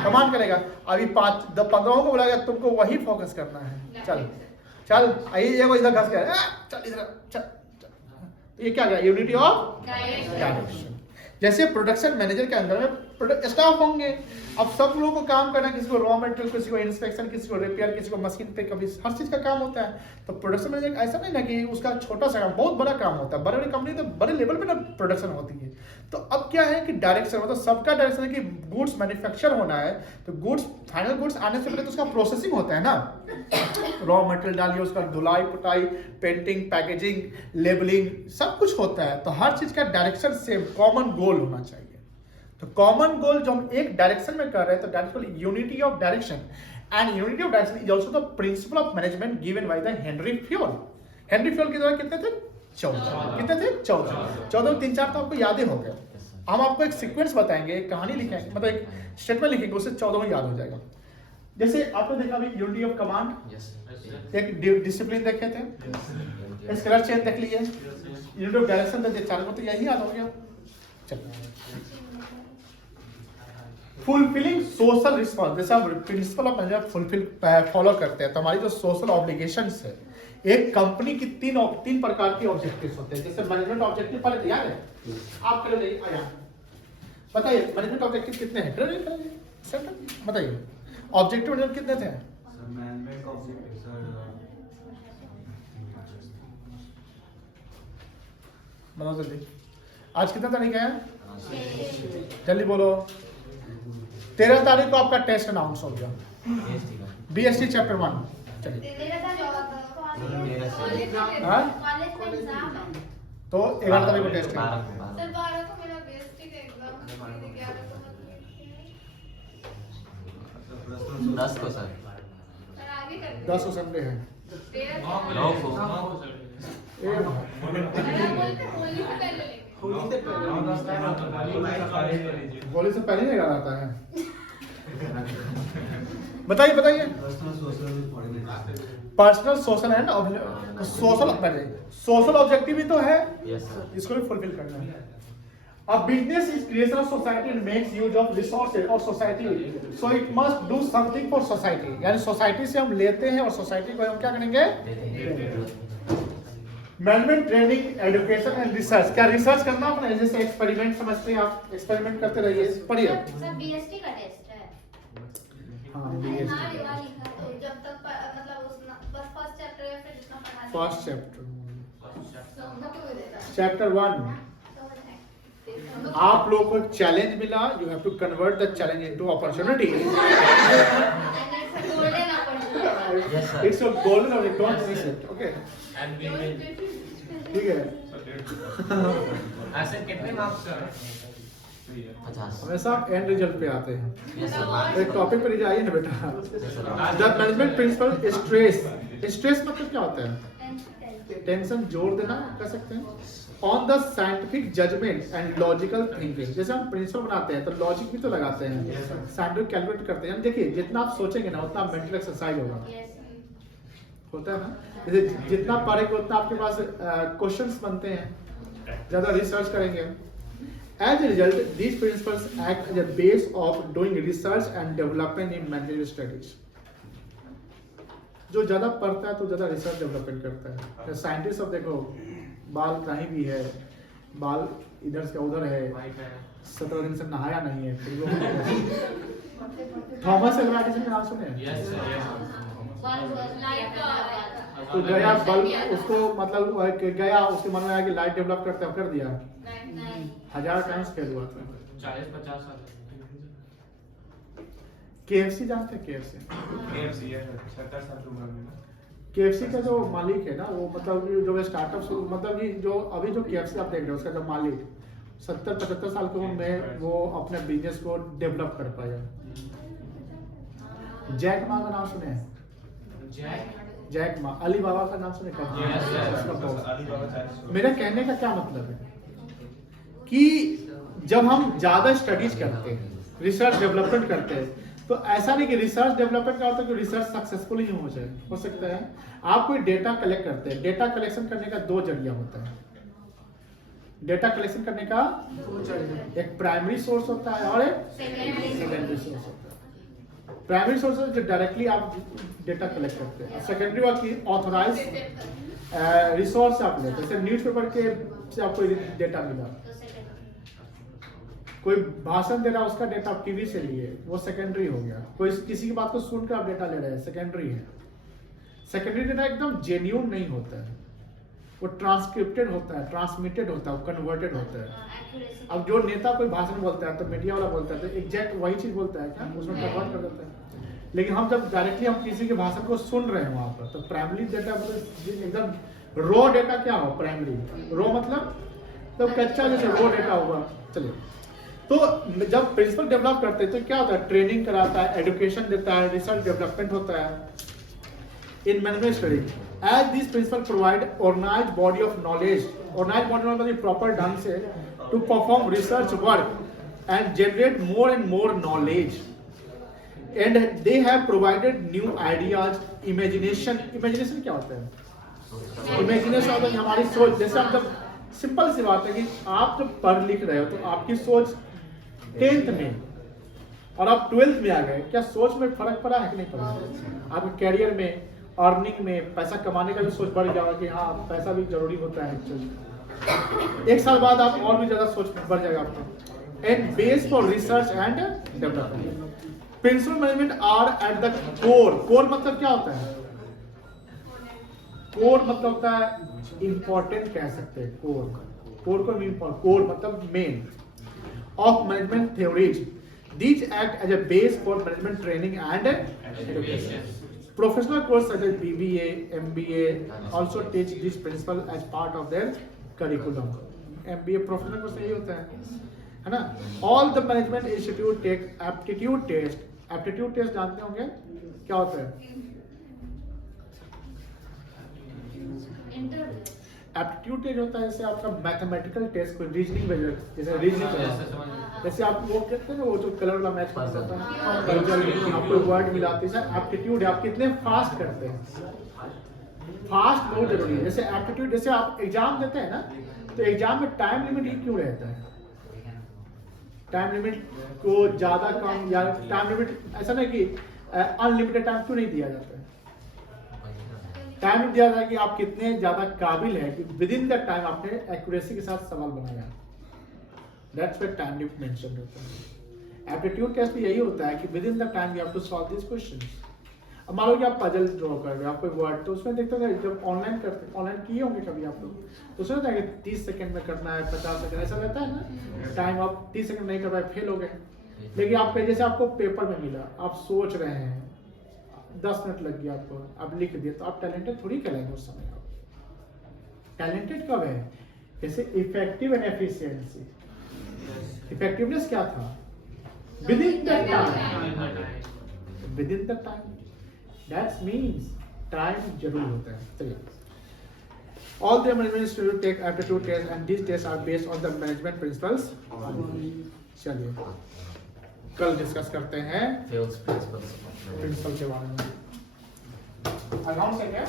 कमांड करेगा। अभी 15 को बोलेगा तुमको वही फोकस करना है। चल ये वो इधर घस गया, चल इधर चल। ये क्या गया? Unity of direction. जैसे प्रोडक्शन मैनेजर के अंदर में स्टाफ होंगे। अब सब लोगों को काम करना, किसी को रॉ मटेरियल, किसी को इंस्पेक्शन, किसी को रिपेयर, किसी को मशीन पे, कभी हर चीज का काम होता है। तो प्रोडक्शन मैनेजर ऐसा नहीं ना कि उसका छोटा सा काम, बहुत बड़ा काम होता है। बड़े बड़ी कंपनी तो बड़े लेवल पे ना प्रोडक्शन होती है। तो अब क्या है कि डायरेक्शन मतलब सबका डायरेक्शन है कि गुड्स मैन्युफैक्चर होना है तो गुड्स फाइनल गुड्स आने से पहले तो उसका प्रोसेसिंग होता है ना। रॉ मटेरियल डालिए, उसका धुलाई पुताई, पेंटिंग, पैकेजिंग, लेबलिंग सब कुछ होता है। तो हर चीज का डायरेक्शन सेम, कॉमन गोल होना चाहिए। तो कॉमन गोल जो हम एक डायरेक्शन में कर रहे हैं तो that is unity of direction and unity of direction is also the principle of management given by the Henry Fayol. Henry Fayol के द्वारा कितने थे 14, कितने थे 14 में 3-4 तो आपको याद ही हो गया। हम आपको एक सीक्वेंस बताएंगे, एक कहानी लिखेंगे, मतलब एक स्टेटमेंट लिखेंगे, उससे 14 में याद हो जाएगा। जैसे आपने देखा अभी यूनिटी ऑफ कमांड, एक डिसिप्लिन देखे थे, स्केलर चेन देख लिए, यूनिटी ऑफ डायरेक्शन देख, चारों को तो यही याद हो गया। चलिए फुलफिलिंग सोशल रिस्पॉन्स, जैसे हम प्रिंसिपल ऑफ मैनेजमेंट फॉलो करते हैं तो हमारी जो सोशल ऑब्लिगेशंस है, एक कंपनी की तीन प्रकार के ऑब्जेक्टिव्स होते हैं। जैसे मैनेजमेंट ऑब्जेक्टिव पहले याद है आप कर ले आया, बताइए मैनेजमेंट ऑब्जेक्टिव कितने हैं? बताइए ऑब्जेक्टिव कितने थे? बताओ जल्दी, आज कितना तारीख है? जल्दी बोलो। 13 तारीख को आपका टेस्ट अनाउंस हो गया, BST चैप्टर 1। चलिए हाँ? तो 11 तारीख को टेस्ट है। सर 12 को मेरा बीएसटी का एग्जाम है, 11 को मतलब 10 को सर, सर आगे कर 10 को संडे है। 13 को 9 को ए होली से पहले लेंगे। होली से पहले नहीं आता है। बताइए बताइए। Personal social and social objective ही तो है, यस सर, इसको भी फुलफिल करना है। अब business is creation of society and makes use of resources of society, so it must do something for society. यानी सोसाइटी से हम लेते हैं और सोसाइटी को हम क्या करेंगे? Management training education and research, क्या रिसर्च करना अपना, जैसे एक्सपेरिमेंट समझते हैं आप, एक्सपेरिमेंट करते रहिए। पढ़िए सर बीएसटी का टेस्ट है। हाँ हाँ रिवा लिखा तो जब तक मतलब उस बस फर्स्ट चैप्टर या फिर जितना पढ़ा फर्स्ट चैप्टर तो चैप्टर 1 आप लोगों को एक चैलेंज मिला, you have to convert the challenge into opportunity. Golden opportunity. Yes sir, it's a golden opportunity, don't miss it. Okay ठीक है। ऐसे कितने मार्क्स सर? 50। हमेशा आप एंड रिजल्ट पे आते हैं। यस सर, एक टॉपिक पे जाइए ना बेटा। The management principle stress, stress मतलब क्या होता है? टेंशन, जोर देना कह सकते हैं। On the scientific judgement and logical thinking, जैसे हम प्रिंसिपल बनाते हैं तो लॉजिक भी तो लगाते हैं, साइंटिफिक कैलकुलेट करते हैं। देखिए जितना आप सोचेंगे ना उतना मेंटल एक्सरसाइज होता है ना। जैसे जितना पढ़ेंगे उतना आपके पास क्वेश्चंस बनते हैं, ज्यादा रिसर्च करेंगे। As a result, these principles act as a base of doing research and development in managerial studies. जो ज्यादा पढ़ता है तो ज्यादा रिसर्च डेवलपमेंट करता है। साइंटिस्ट अब देखो बाल कहीं भी है, बाल इधर से उधर है, 17 दिन से नहाया नहीं है। थॉमस एल्वा एडिसन के नाम सुने? Yes sir, yes. तो गया बल्ब उसको मतलब गया, उसके मन में आया कि लाइट डेवलप करते हैं, कर दिया, 1000 टाइम्स फेल हुआ था। 40-50 साल। KFC जानते हैं? KFC KFC है 70 साल की उम्र में। KFC का जो मालिक है ना, वो मतलब कि जो स्टार्टअप मतलब कि जो अभी जो KFC आप देख रहे हो उसका जो मालिक 70-75 साल की उम्र में वो अपने बिजनेस को डेवलप कर पाया। जैक मा का नाम सुने हैं? जैक मा, अली बाबा का नाम सुने? मेरा कहने का क्या मतलब है कि जब हम ज्यादा स्टडीज करते हैं, रिसर्च डेवलपमेंट करते हैं, तो ऐसा नहीं कि रिसर्च डेवलपमेंट का होता है कि रिसर्च सक्सेसफुल ही हो जाए, हो सकता है आप कोई डेटा कलेक्ट करते हैं। डेटा कलेक्शन करने का 2 जरिया होता है। डेटा कलेक्शन करने का 2 जरिया, एक प्राइमरी सोर्स होता है और एक सेकेंडरी सोर्स होता है। प्राइमरी सोर्स जो डायरेक्टली आप डेटा कलेक्ट करते हैं, सेकेंडरी वा की ऑथराइज रिसोर्स आप लेते हैं। जैसे न्यूज़पेपर के से आपको डेटा मिला, कोई भाषण दे रहा है उसका डेटा आप टीवी से लिए, वो सेकेंडरी हो गया। कोई किसी की बात को सुनकर आप डेटा ले रहे हैं, सेकेंडरी है। सेकेंडरी डेटा एकदम जेन्युइन नहीं होता है, वो ट्रांसक्रिप्टेड होता है, ट्रांसमिटेड होता है, कन्वर्टेड होता है। अब जो नेता कोई भाषण बोलता है तो मीडिया वाला बोलता है तो एग्जैक्ट वही चीज बोलता है क्या, उसमें कन्वर्ट कर देता है। लेकिन हम जब डायरेक्टली हम किसी के भाषण को सुन रहे हैं वहां पर, तो प्राइमरी डेटा मतलब एकदम रॉ डेटा क्या हो? प्राइमरी रॉ मतलब तो कच्चा जैसे रॉ डेटा होगा। चलिए तो जब प्रिंसिपल डेवलप करते हैं तो क्या होता है, ट्रेनिंग कराता है, एजुकेशन देता है, रिसर्च डेवलपमेंट होता है in management study. As this principle provide organised body of knowledge, organised body मतलब प्रॉपर ढंग से to perform research work and generate more and more knowledge, and they have provided new ideas, imagination. Imagination क्या होता है? Imagination होता है हमारी सोच। जैसे हम जब सिंपल सी बात है कि आप जब पढ़ लिख रहे हो तो आपकी सोच 10th में और आप 12th में आ गए, क्या सोच में फर्क पड़ा है कि नहीं पड़ा? आपके कैरियर में, अर्निंग में, पैसा कमाने का भी सोच बढ़ जाएगा कि हाँ पैसा भी जरूरी होता है एक्चुअली। एक साल बाद आप और भी ज्यादा सोच बढ़ जाएगा आपका। And base for research and development, principle management are at the core. Core मतलब क्या होता है? कोर मतलब होता है इंपॉर्टेंट, कह सकते हैं कोर। कोर को कोर मतलब main of management theories. These act as a base for management training and education. Professional courses such as BBA, MBA also teach this principle as part of their curriculum. MBA professional course यही होता है ना? All the management institute take aptitude test. Aptitude test जानते होंगे क्या होता है? Aptitude test होता है जैसे आपका मैथमेटिकल टेस्ट, कोई रीजनिंग में, जैसे रीजनिंग जैसे आप वो कहते हैं ना, वो जो कलर वाला मैच करता है, आपको वर्ड मिलाते हैं, एप्टीट्यूड है, आप कितने फास्ट करते हैं। फास्ट बहुत जरूरी है। जैसे एप्टीट्यूड, जैसे आप एग्जाम देते हैं ना, तो एग्जाम में टाइम लिमिट क्यों रहता है? टाइम लिमिट को ज्यादा कम या टाइम लिमिट ऐसा नहीं कि अनलिमिटेड टाइम क्यों नहीं दिया जाता है? टाइम दिया जाए कि आप कितने ज्यादा काबिल हैं कि विद इन द टाइम आपने एक्यूरेसी के साथ सवाल बनाया। That's what time limit mention होता है। एप्टीट्यूड टेस्ट भी यही होता है कि within the time you have to solve this questions. अब मान लो कि आप पजल ड्रॉ कर रहे हो, आप कोई वर्ड, तो उसमें देखते हैं जब ऑनलाइन करते, ऑनलाइन किए होंगे कभी आप लोग, तो उसमें होता है कि 30 सेकंड में करना है, 50 सेकंड, ऐसा रहता है ना। टाइम आप 30 सेकंड नहीं कर पाए, फेल हो गए। लेकिन आप जैसे आपको पेपर में मिला, आप सोच रहे हैं, 10 मिनट लग गया आपको, आप लिख दिए, तो आप टैलेंटेड थोड़ी कहलाएंगे उस समय। आप टैलेंटेड कब है? जैसे इफेक्टिव एंड एफिशिएंसी। इफेक्टिवनेस क्या था? With in the time, with in the time, that means time जरूर होता है। चलिए, all the management students take aptitude tests and these tests are based on the management principles. चलिए कल discuss करते हैं प्रिंसिपल के बारे में। अकाउंट से क्या?